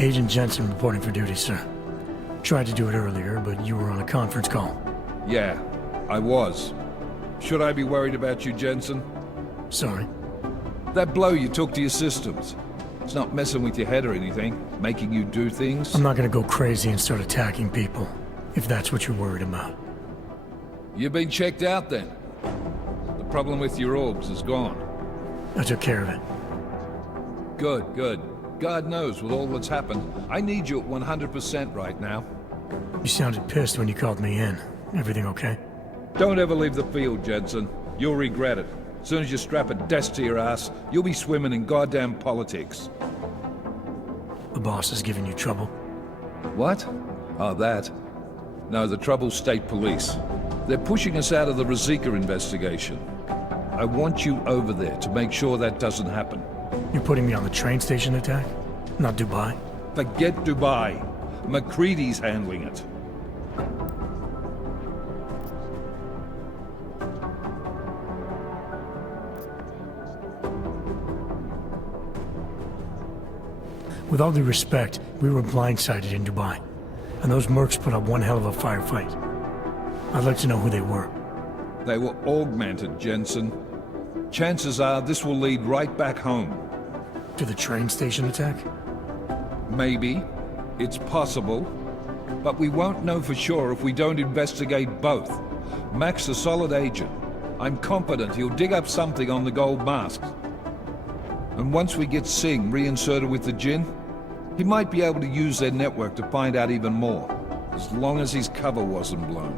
Agent Jensen reporting for duty, sir. Tried to do it earlier, but you were on a conference call. Yeah, I was. Should I be worried about you, Jensen? Sorry. That blow you took to your systems. It's not messing with your head or anything, making you do things. I'm not gonna go crazy and start attacking people, if that's what you're worried about. You've been checked out then. The problem with your orbs is gone. I took care of it. Good, good. God knows, with all that's happened, I need you at 100% right now. You sounded pissed when you called me in. Everything okay? Don't ever leave the field, Jensen. You'll regret it. As soon as you strap a desk to your ass, you'll be swimming in goddamn politics. The boss is giving you trouble? What? Oh, that. No, the trouble's state police. They're pushing us out of the Rosika investigation. I want you over there to make sure that doesn't happen. You're putting me on the train station attack? Not Dubai? Forget Dubai. McCready's handling it. With all due respect, we were blindsided in Dubai. And those mercs put up one hell of a firefight. I'd like to know who they were. They were augmented, Jensen. Chances are this will lead right back home. To the train station attack? Maybe. It's possible. But we won't know for sure if we don't investigate both. Mac's a solid agent. I'm confident he'll dig up something on the gold masks. And once we get Singh reinserted with the Jinn, he might be able to use their network to find out even more, as long as his cover wasn't blown.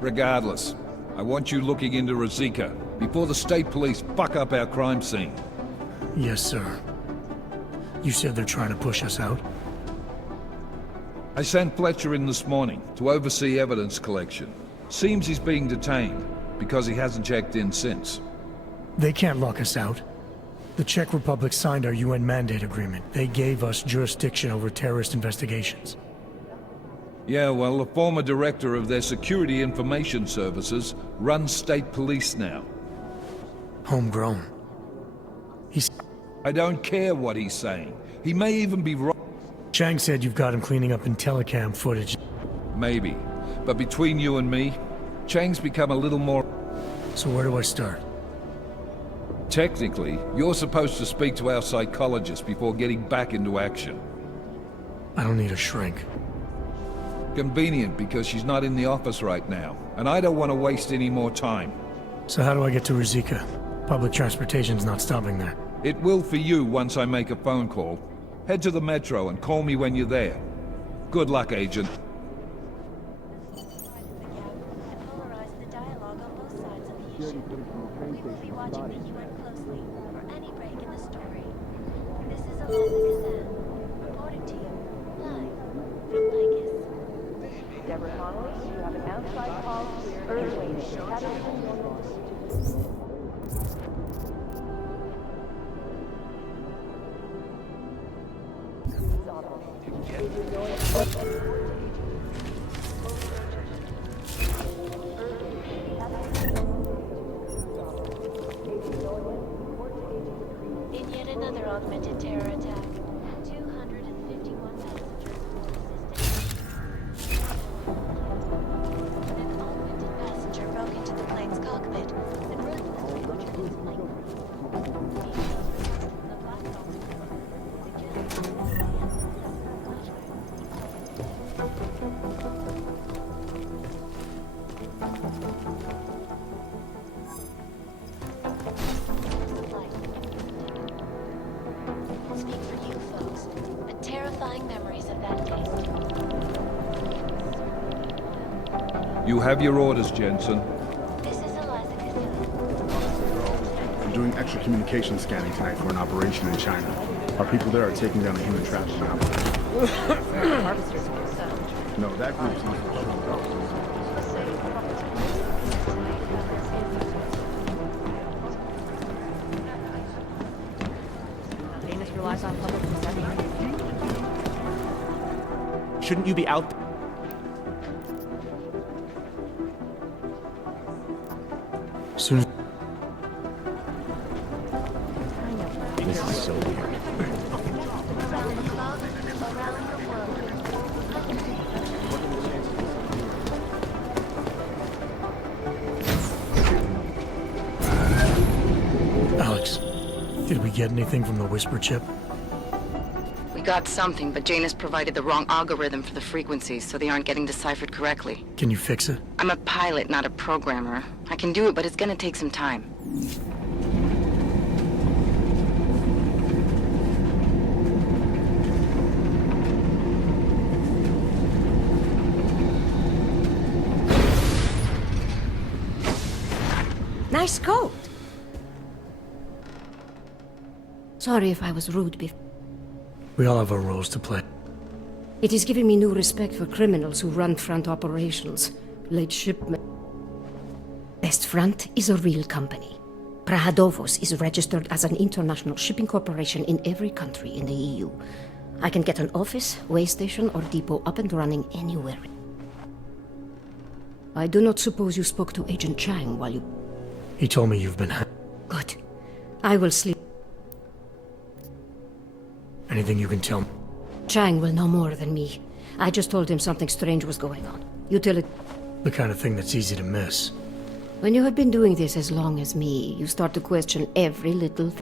Regardless, I want you looking into Rosika before the state police fuck up our crime scene. Yes, sir. You said they're trying to push us out? I sent Fletcher in this morning to oversee evidence collection. Seems he's being detained because he hasn't checked in since. They can't lock us out. The Czech Republic signed our UN mandate agreement. They gave us jurisdiction over terrorist investigations. Yeah, well, the former director of their security information services runs state police now. Homegrown. I don't care what he's saying. He may even be wrong. Chang said you've got him cleaning up IntelliCam footage. Maybe. But between you and me, Chang's become a little more... So where do I start? Technically, you're supposed to speak to our psychologist before getting back into action. I don't need a shrink. Convenient, because she's not in the office right now, and I don't want to waste any more time. So how do I get to Rosika? Public transportation's not stopping there. It will for you once I make a phone call. Head to the metro and call me when you're there. Good luck, Agent. information. We will be watching the UN closely. Any break in the story. This is Eliza Kazan, reporting to you, live, from Lycus. Deborah Connolly, you have an outside call cleared and waiting. In yet another augmented terror attack, 251 passengers assisted. An augmented passenger broke into the plane's cockpit and ruthlessly controlled its plane. The black box suggests Speak for you folks, but terrifying memories of that day. You have your orders, Jensen. This is Eliza Kazan. I'm doing extra communication scanning tonight for an operation in China. Our people there are taking down a human trafficking operation. No, that group seems to have shown up. Relies on public perception. Shouldn't you be out? Soon as... This is so weird. Around the clock, around the world. Alex, did we get anything from the Whisper chip? We got something, but Janus provided the wrong algorithm for the frequencies, so they aren't getting deciphered correctly. Can you fix it? I'm a pilot, not a programmer. I can do it, but it's gonna take some time. Nice coat. Sorry if I was rude before. We all have our roles to play. It is giving me new respect for criminals who run front operations. Late shipment. Best Front is a real company. Prahadovos is registered as an international shipping corporation in every country in the EU. I can get an office, way station, or depot up and running anywhere. I do not suppose you spoke to Agent Chang while you... He told me you've been Good. I will sleep. Anything you can tell me? Chang will know more than me. I just told him something strange was going on. You tell it... The kind of thing that's easy to miss. When you have been doing this as long as me, you start to question every little...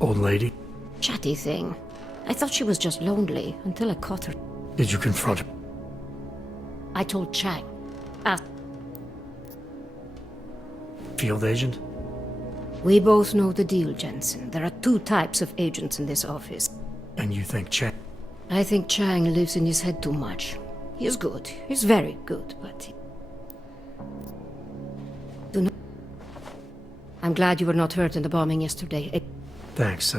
Old lady? Chatty thing. I thought she was just lonely, until I caught her. Did you confront her? I told Chang. Field agent? We both know the deal, Jensen. There are two types of agents in this office. And you think Chang? I think Chang lives in his head too much. He's good. He's very good, but... I'm glad you were not hurt in the bombing yesterday. Thanks.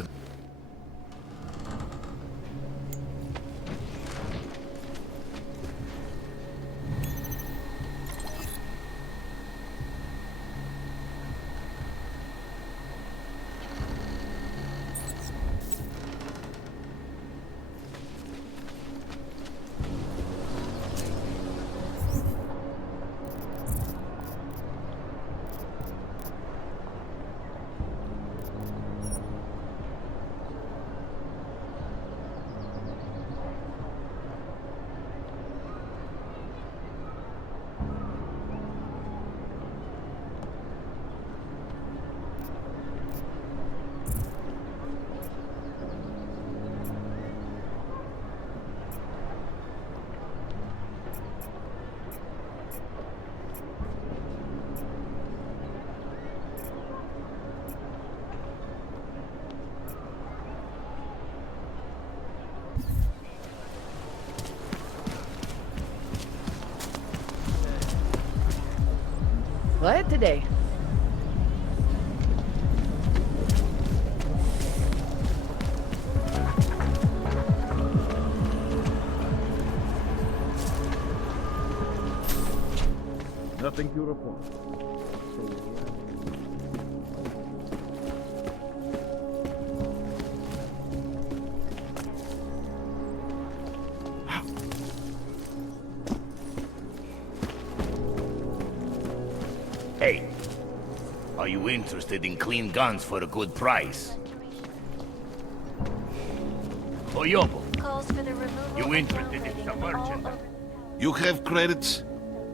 Quiet today. Nothing to report. Hey, are you interested in clean guns for a good price? Oyobo, you interested in some merchandise? You have credits?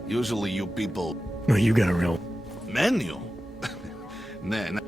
Usually you people... No, you got a real... Menu? Nah.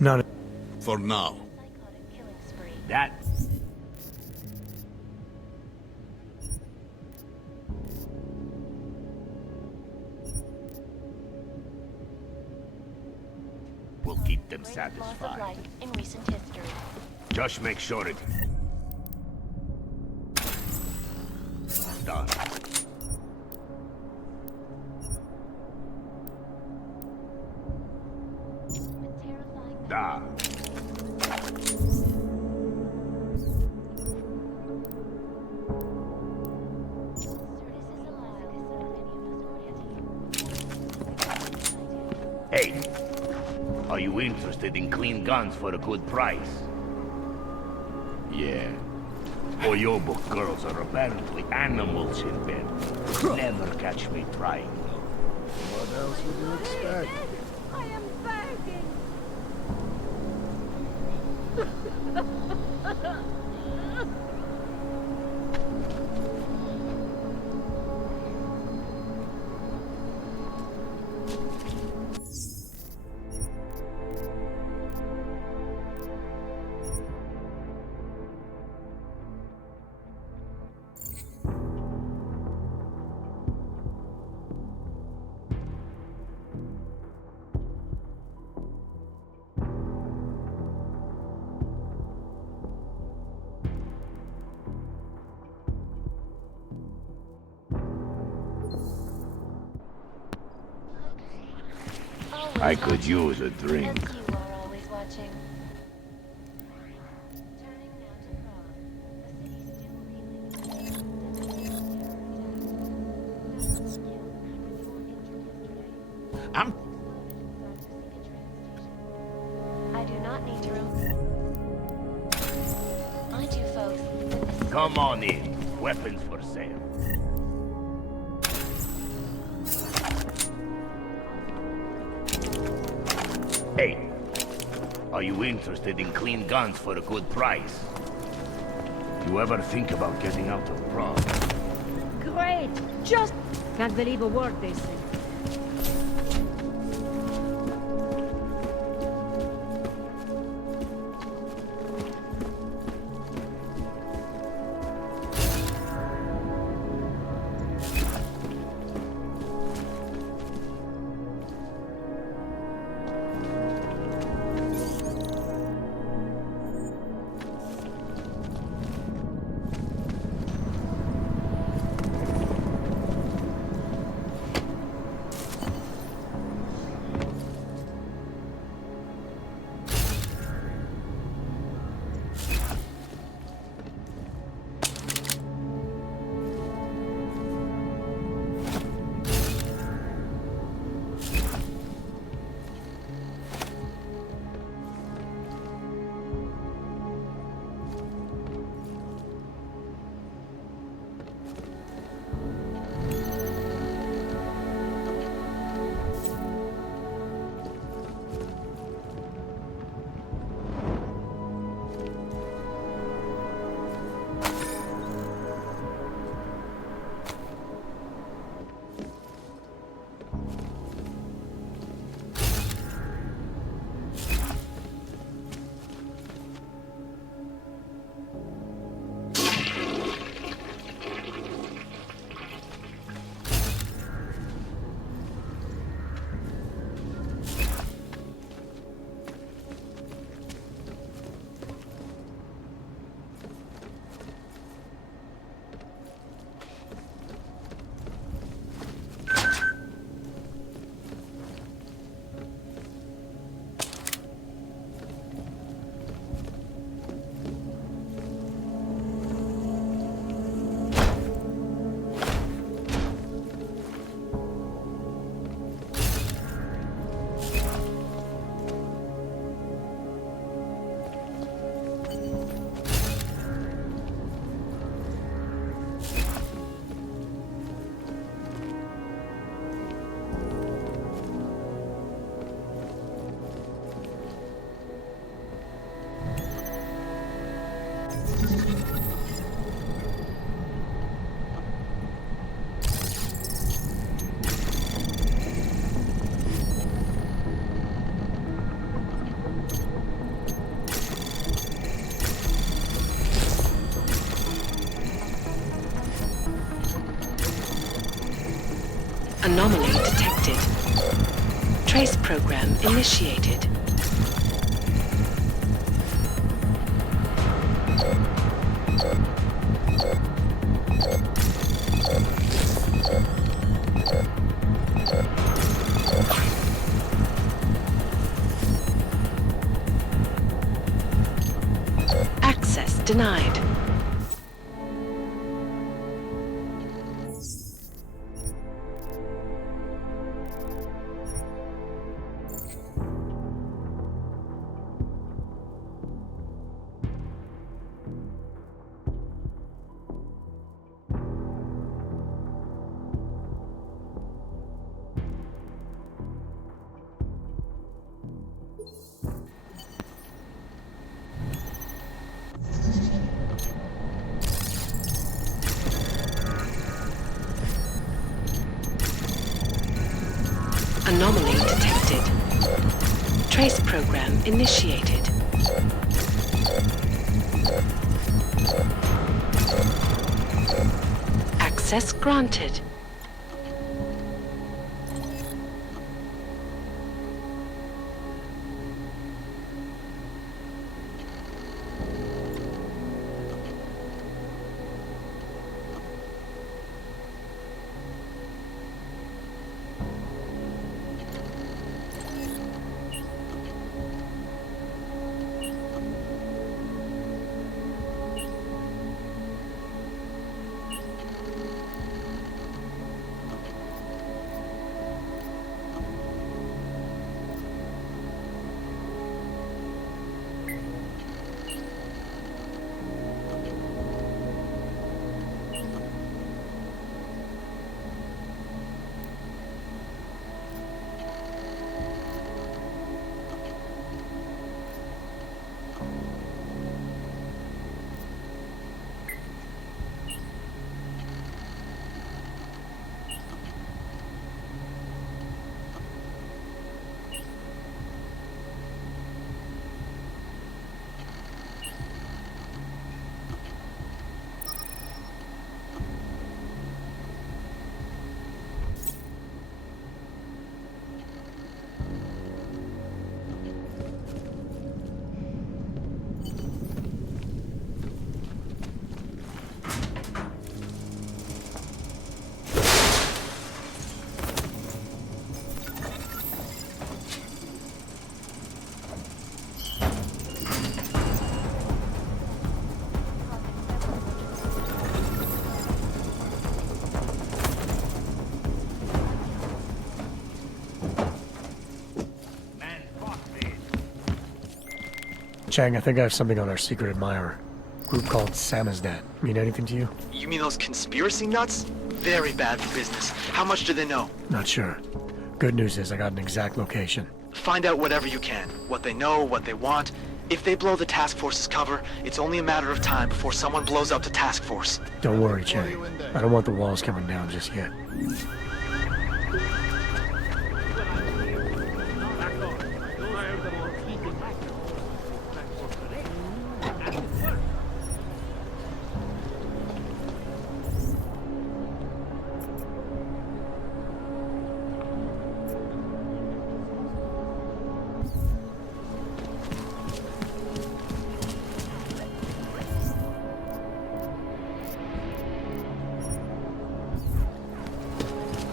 Not for now. That... will keep them satisfied. In recent history. Just make sure it... done. Da. Hey, are you interested in clean guns for a good price? Yeah. Oyobo girls are apparently animals in bed. Never catch me trying, though. What else would you expect? I am begging. I could use a drink. As you are always watching. I do not need to mind you, folks. Come on in. Weapons for sale. Hey, are you interested in clean guns for a good price? You ever think about getting out of Prague? Great. Just can't believe a word they say. Anomaly detected. Trace program initiated. Access denied. Anomaly detected. Trace program initiated. Access granted. Chang, I think I have something on our secret admirer. Group called Samizdat. Mean anything to you? You mean those conspiracy nuts? Very bad for business. How much do they know? Not sure. Good news is I got an exact location. Find out whatever you can. What they know, what they want. If they blow the task force's cover, it's only a matter of time before someone blows up the task force. Don't worry, Chang. I don't want the walls coming down just yet.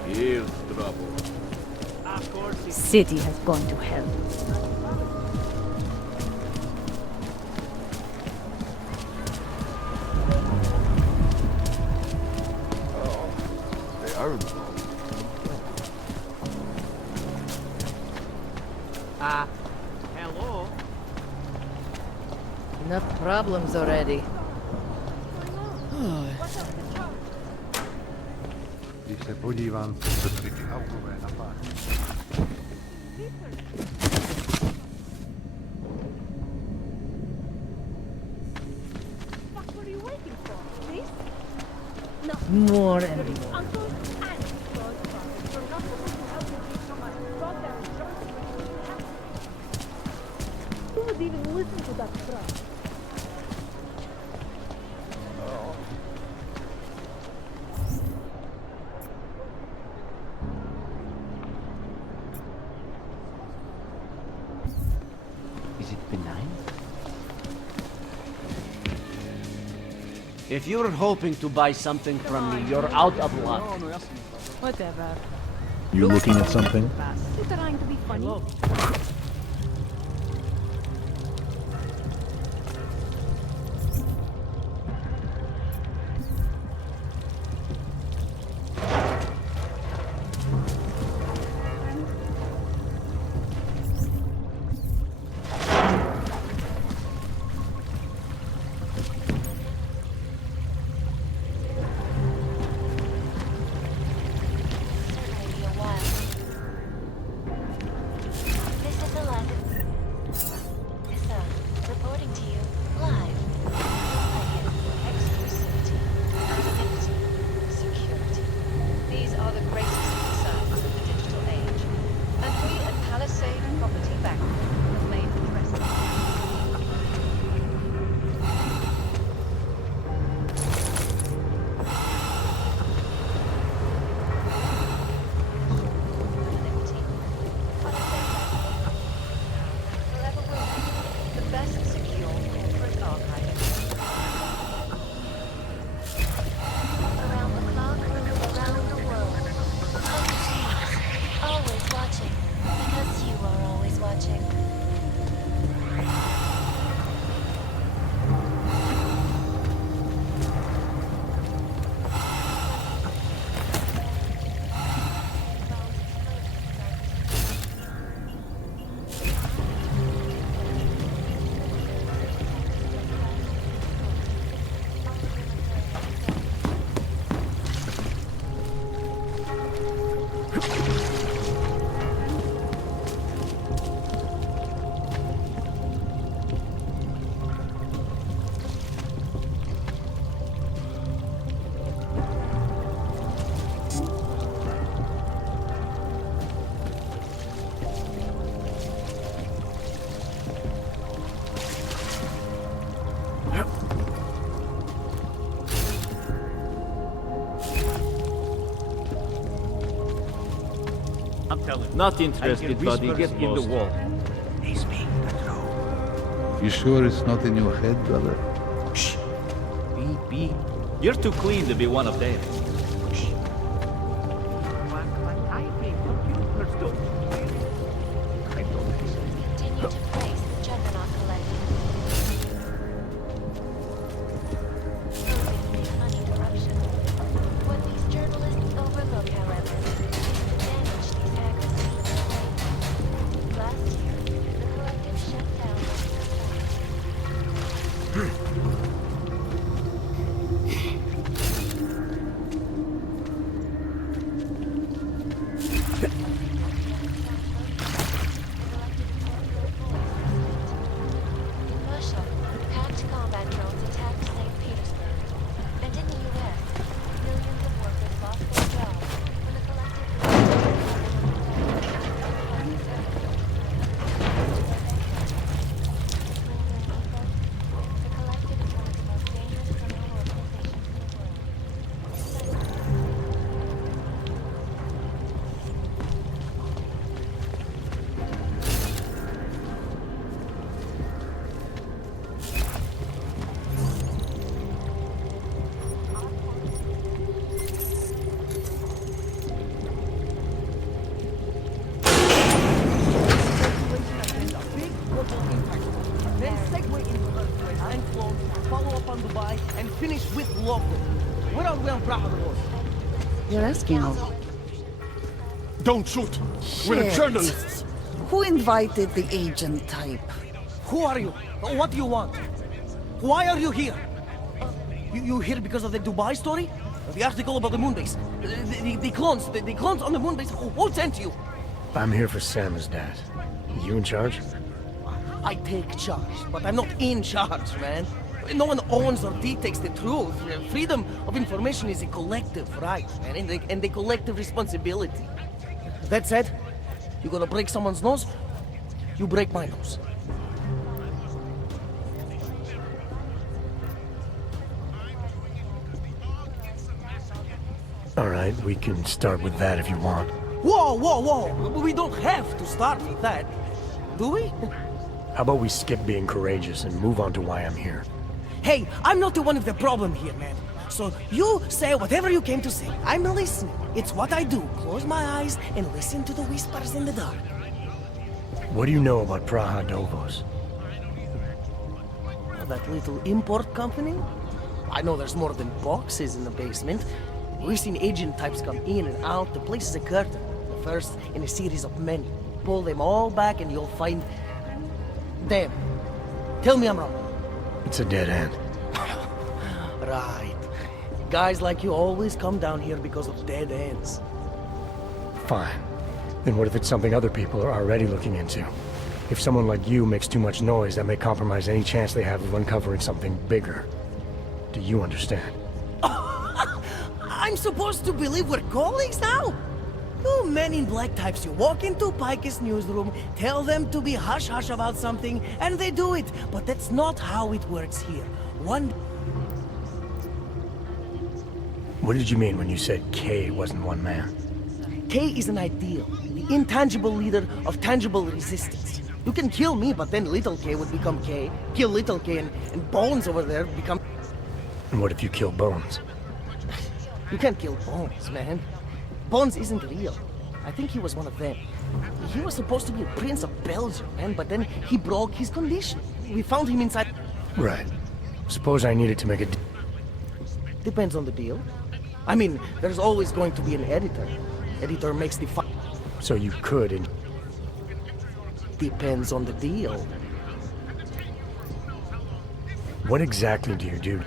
Here's trouble. City has gone to hell. They are involved. Hello? Enough problems already. Když se podívám, co ty aukové napáky. More enemies. Who would even listen to that crap? it benign? If you're hoping to buy something from me, you're out of luck. Whatever. You looking at something? You trying to be funny? Not interested, buddy. Get in the wall. You sure it's not in your head, brother? Shh. Be. You're too clean to be one of them. You're asking me. Don't shoot! We're a journalist! Who invited the agent type? Who are you? What do you want? Why are you here? You here because of the Dubai story? The article about the moonbase? The clones? The clones on the moonbase? Who sent you? I'm here for Sam's dad. You in charge? I take charge, but I'm not in charge, man. No one owns or dictates the truth. Freedom of information is a collective right, man, and a collective responsibility. That said, you gonna break someone's nose? You break my nose. All right, we can start with that if you want. Whoa! We don't have to start with that, do we? How about we skip being courageous and move on to why I'm here? Hey, I'm not the one of the problem here, man. So you say whatever you came to say. I'm listening. It's what I do. Close my eyes and listen to the whispers in the dark. What do you know about Praha Dovos? That little import company? I know there's more than boxes in the basement. We've seen agent types come in and out. The place is a curtain. The first in a series of many. Pull them all back and you'll find... them. Tell me I'm wrong. It's a dead end. Right. Guys like you always come down here because of dead ends. Fine. Then what if it's something other people are already looking into? If someone like you makes too much noise, that may compromise any chance they have of uncovering something bigger. Do you understand? I'm supposed to believe we're colleagues now? You men in black types, you walk into Pike's newsroom, tell them to be hush-hush about something, and they do it. But that's not how it works here. What did you mean when you said K wasn't one man? K is an ideal, the intangible leader of tangible resistance. You can kill me, but then little K would become K. Kill little K and Bones over there become... And what if you kill Bones? You can't kill Bones, man. Bones isn't real. I think he was one of them. He was supposed to be a prince of Belgium, man, but then he broke his condition. We found him inside... Right. Suppose I needed to make a... Depends on the deal. I mean, there's always going to be an editor. Editor makes the So you could and... Depends on the deal. What exactly do you do?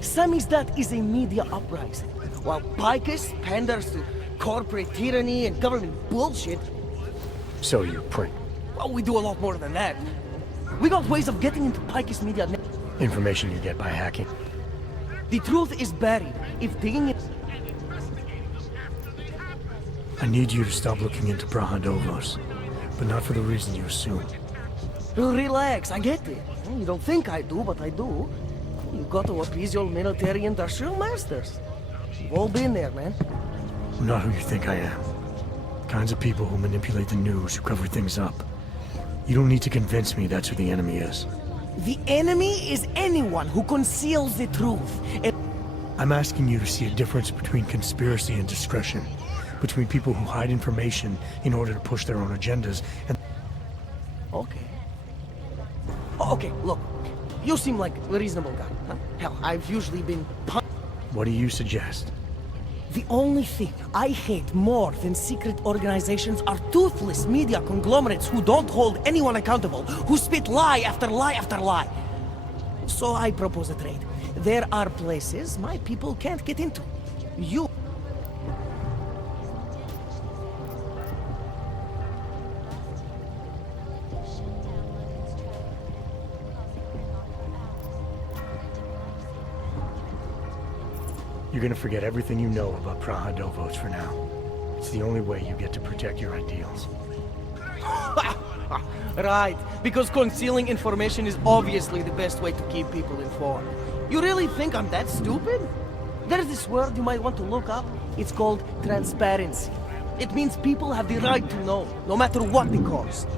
Samizdat is a media uprising. While Picus panders to corporate tyranny and government bullshit... So you print? Well, we do a lot more than that. We got ways of getting into Picus media... Information you get by hacking? The truth is buried. If digging it... I need you to stop looking into Praha Dovos, but not for the reason you assume. Relax, I get it. You don't think I do, but I do. You got to appease your military-industrial masters. We've all been there, man. I'm not who you think I am. Kinds of people who manipulate the news, who cover things up. You don't need to convince me that's who the enemy is. The enemy is anyone who conceals the truth. I'm asking you to see a difference between conspiracy and discretion. Between people who hide information in order to push their own agendas and... Okay. Okay, look. You seem like a reasonable guy, huh? Hell, I've usually been... What do you suggest? The only thing I hate more than secret organizations are toothless media conglomerates who don't hold anyone accountable, who spit lie after lie after lie. So I propose a trade. There are places my people can't get into. You... You're gonna forget everything you know about Praha Dovos for now. It's the only way you get to protect your ideals. Right, because concealing information is obviously the best way to keep people informed. You really think I'm that stupid? There's this word you might want to look up. It's called transparency. It means people have the right to know, no matter what the cost.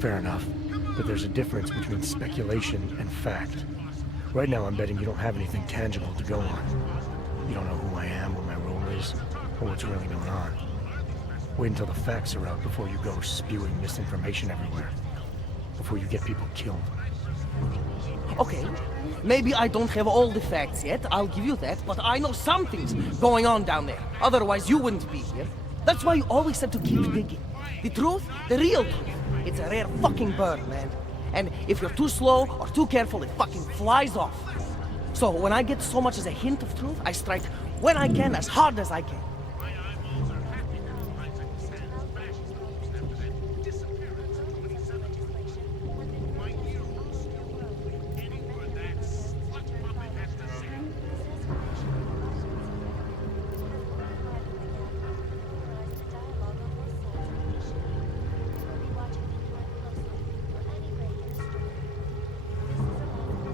Fair enough, but there's a difference between speculation and fact. Right now I'm betting you don't have anything tangible to go on. You don't know who I am, what my role is, or what's really going on. Wait until the facts are out before you go spewing misinformation everywhere. Before you get people killed. Okay, maybe I don't have all the facts yet, I'll give you that, but I know some things going on down there. Otherwise you wouldn't be here. That's why you always have to keep digging. The truth, the real truth. It's a rare fucking bird, man. And if you're too slow or too careful, it fucking flies off. So when I get so much as a hint of truth, I strike when I can, as hard as I can.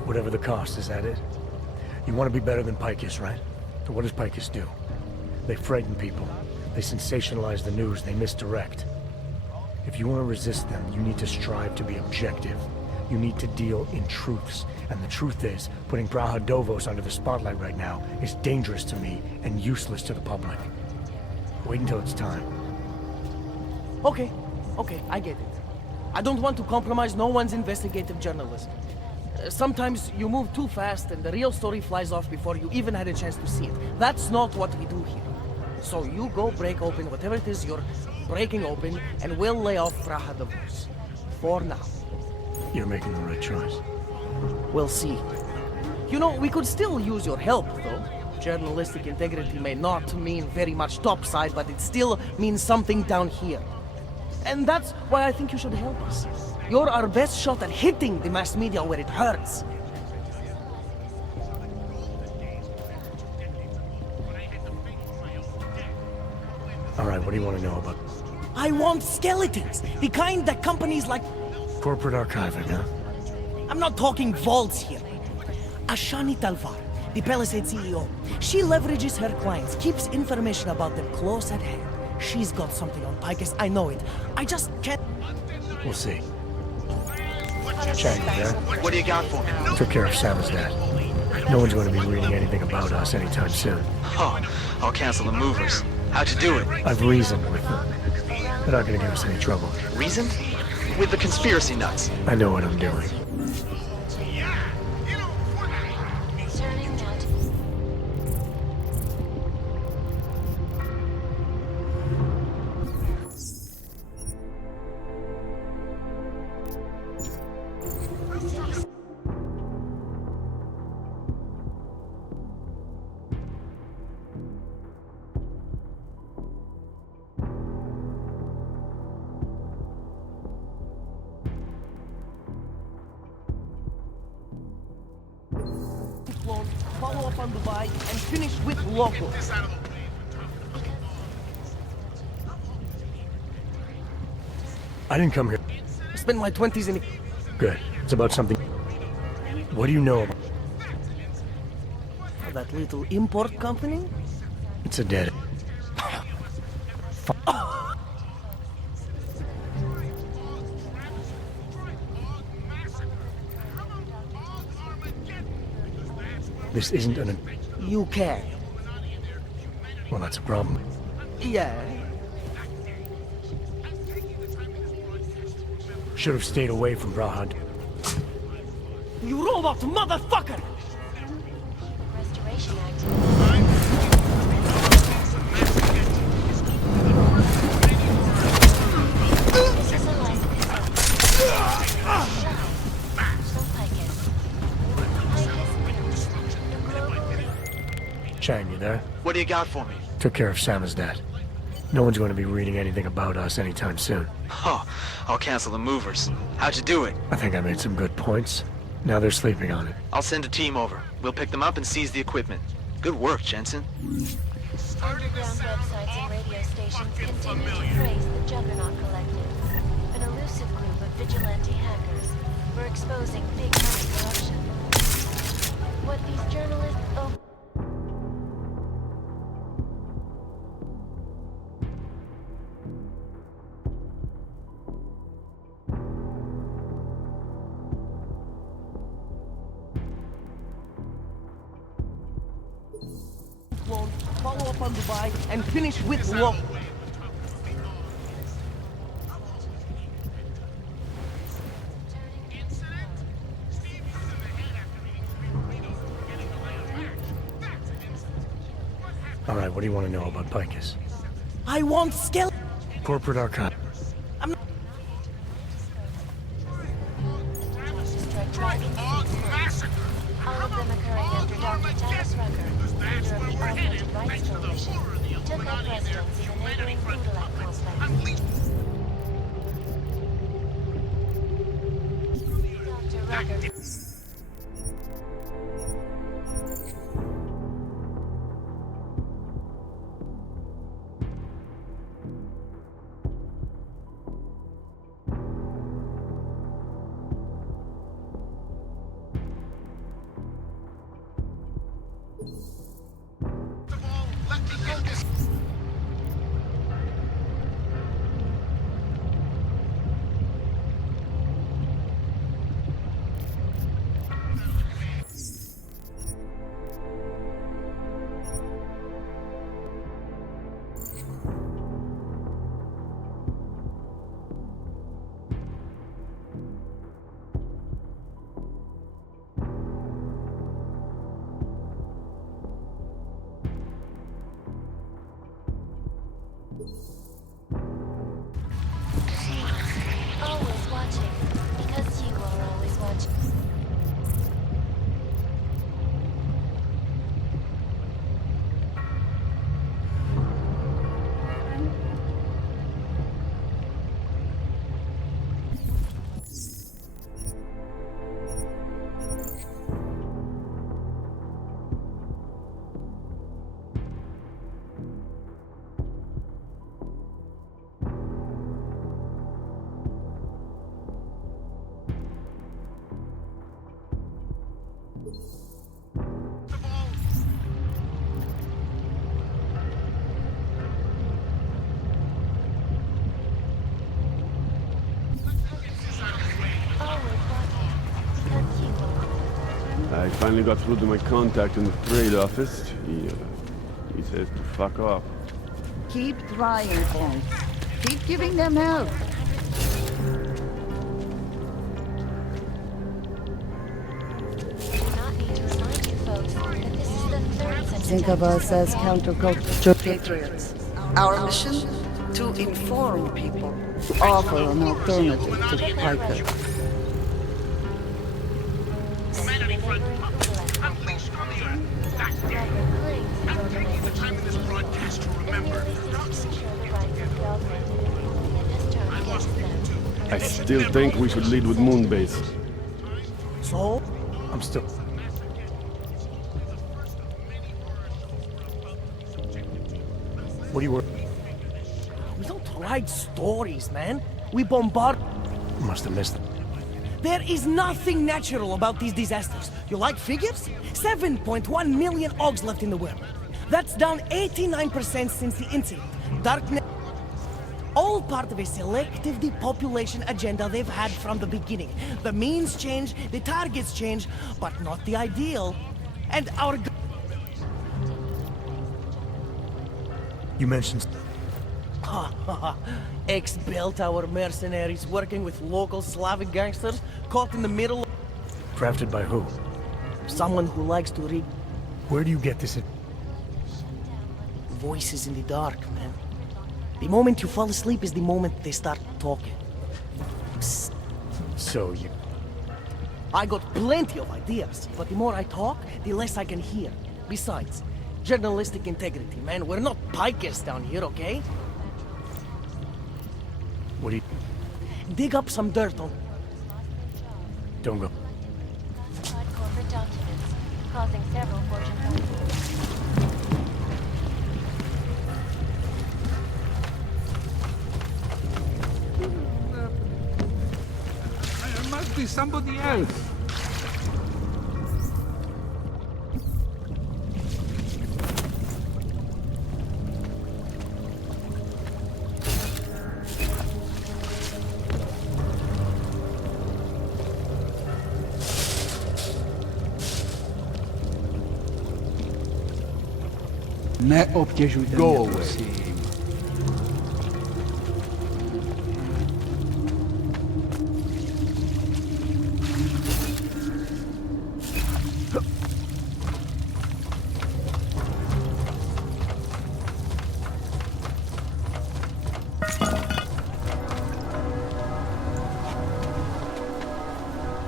Whatever the cost, is that it? You want to be better than Picus, right? So what does Picus do? They frighten people. They sensationalize the news. They misdirect. If you want to resist them, you need to strive to be objective. You need to deal in truths. And the truth is, putting Brahadovos under the spotlight right now is dangerous to me and useless to the public. Wait until it's time. Okay, I get it. I don't want to compromise no one's investigative journalism. Sometimes you move too fast and the real story flies off before you even had a chance to see it. That's not what we do here. So you go break open whatever it is you're breaking open, and we'll lay off Brahadovos. For now. You're making the right choice. We'll see. You know, we could still use your help, though. Journalistic integrity may not mean very much topside, but it still means something down here. And that's why I think you should help us. You're our best shot at hitting the mass media where it hurts. Alright, what do you want to know about? I want skeletons! The kind that companies like... Corporate archiving, huh? I'm not talking vaults here. Ashani Talvar, the Palisade CEO, she leverages her clients, keeps information about them close at hand. She's got something on Picus, I know it. I just can't... We'll see. Chang, yeah? What do you got for me? Took care of Sam's dad. No one's going to be reading anything about us anytime soon. Oh, I'll cancel the movers. How'd you do it? I've reasoned with them. They're not going to give us any trouble. Reasoned? With the conspiracy nuts. I know what I'm doing. Follow up on Dubai and finish with local. I didn't come here. I spent my 20s in... Good. It's about something... What do you know about... that little import company? It's a dead... This isn't an... You can. Well, that's a problem. Yeah. Should have stayed away from Brahad. You robot motherfucker! Restoration Act. This is Chang, you there? What do you got for me? Took care of Sam's dad. No one's going to be reading anything about us anytime soon. Oh, I'll cancel the movers. How'd you do it? I think I made some good points. Now they're sleeping on it. I'll send a team over. We'll pick them up and seize the equipment. Good work, Jensen. Underground websites and radio stations continue to praise the Juggernaut Collective, an elusive group of vigilante hackers who are exposing big money corruption. What these journalists... Oh. Follow up on Dubai and finish with local. Alright, what do you want to know about Picus? I want skeleton. Corporate archive. I'm not... All of them occurring after Dr. Thomas Rucker, leader of the Augmented Rights Coalition, took up residence in the neighboring Budalak complex. Dr. Rucker... I finally got through to my contact in the trade office. He says to fuck off. Keep trying, folks. Keep giving them help. Think of us as counterculture patriots. Our mission? To inform people. To offer an alternative to Piker. I still think we should lead with Moonbase. So? I'm still... What do you work? We don't write stories, man. We bombard... Must have missed them. There is nothing natural about these disasters. You like figures? 7.1 million Augs left in the world. That's down 89% since the incident. Darkness... All part of a selective depopulation agenda they've had from the beginning. The means change, the targets change, but not the ideal. And our... You mentioned... Ex-Bell-Tower mercenaries working with local Slavic gangsters caught in the middle... Drafted by who? Someone who likes to read... Where do you get this... Voices in the dark, man. The moment you fall asleep is the moment they start talking. Psst. So you... I got plenty of ideas, but the more I talk, the less I can hear. Besides, journalistic integrity, man. We're not pikers down here, okay? What do you... Dig up some dirt on... Don't go. Corporate documents, causing several fortunes. There must be somebody else. Go away.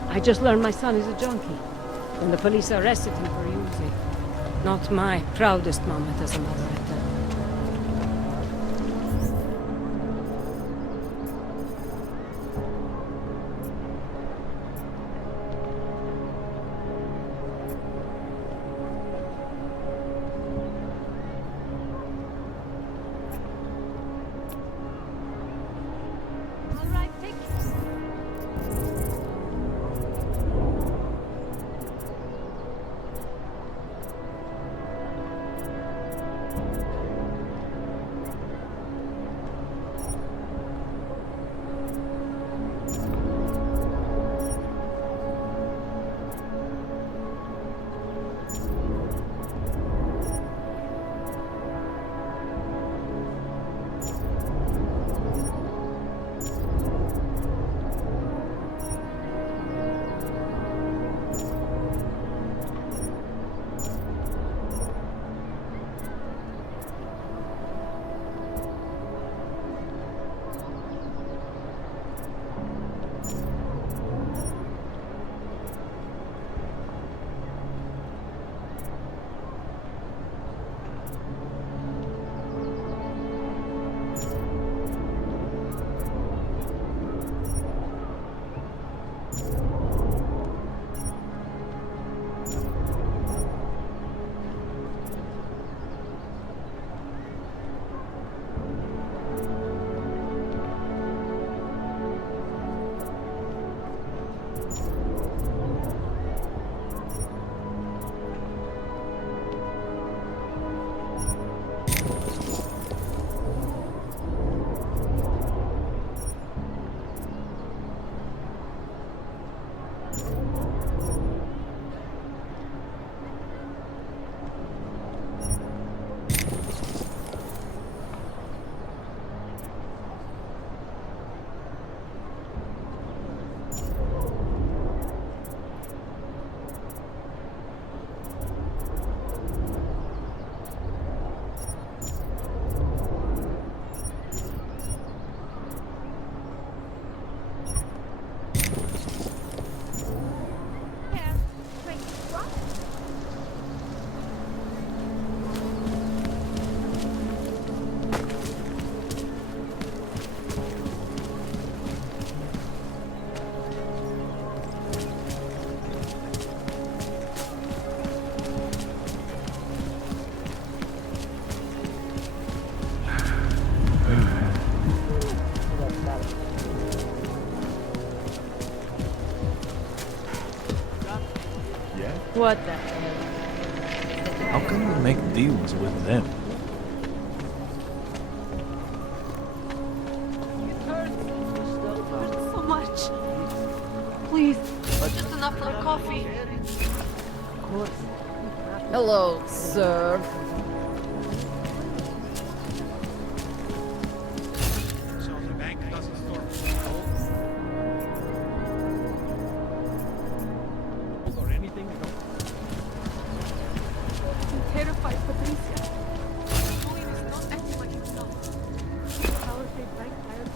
I just learned my son is a junkie, and the police arrested him for using. Not my proudest moment as a mother at that. What the hell? How can we make deals with them? So much. Please, just enough for a coffee. Hello, sir. Terrified, Patricia. Knowing he's not acting like himself. Power state bank hired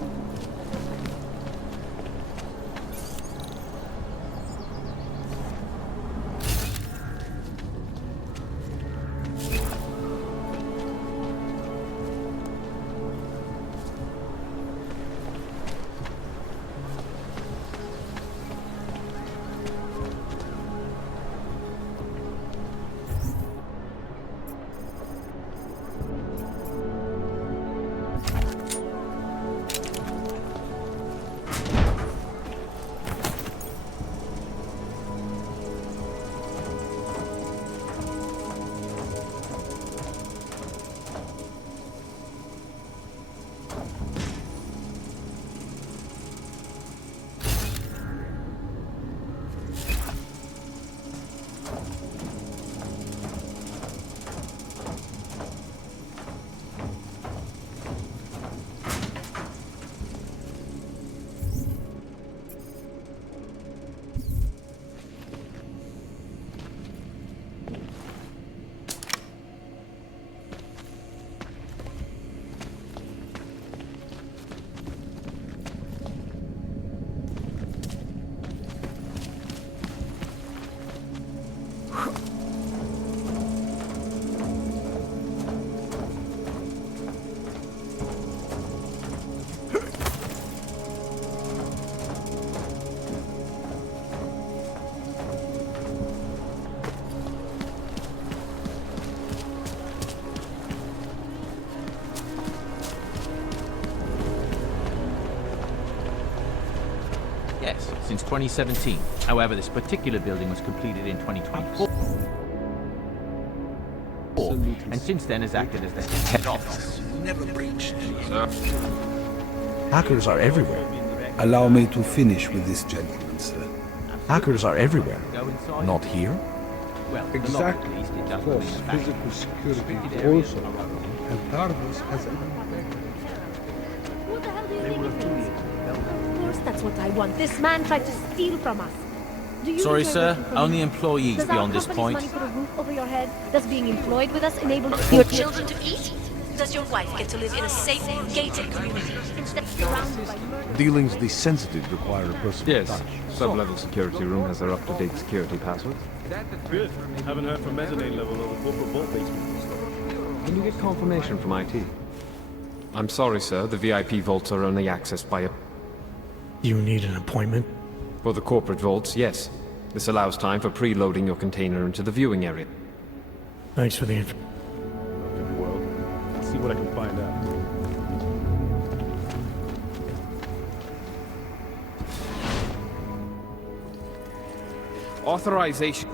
Yes, since 2017. However, this particular building was completed in 2024. And since then has acted as the head office. Never breached. Hackers are everywhere. Allow me to finish with this gentleman, sir. Hackers are everywhere. Not here? Well, exactly. Of course, physical security is also, and Tarvis has What the hell do you mean? Of course that's what I want. This man tried to steal from us. Do you Sorry, enjoy sir. working for Only me? employees Does beyond our this company's point. money put a roof over your head? Does being employed with us enable your children to eat? Does your wife get to live in a safe, gated community instead of surrounded by murder? Dealings this sensitive require a personal Yes. touch. Sub-level security room has their up-to-date security password. Good. Haven't heard from mezzanine level or the corporate vault basement. Can you get confirmation from IT? I'm sorry, sir. The VIP vaults are only accessed by a... You need an appointment? For the corporate vaults, yes. This allows time for preloading your container into the viewing area. Thanks for the info. Well, let's see what I can find out. Authorization.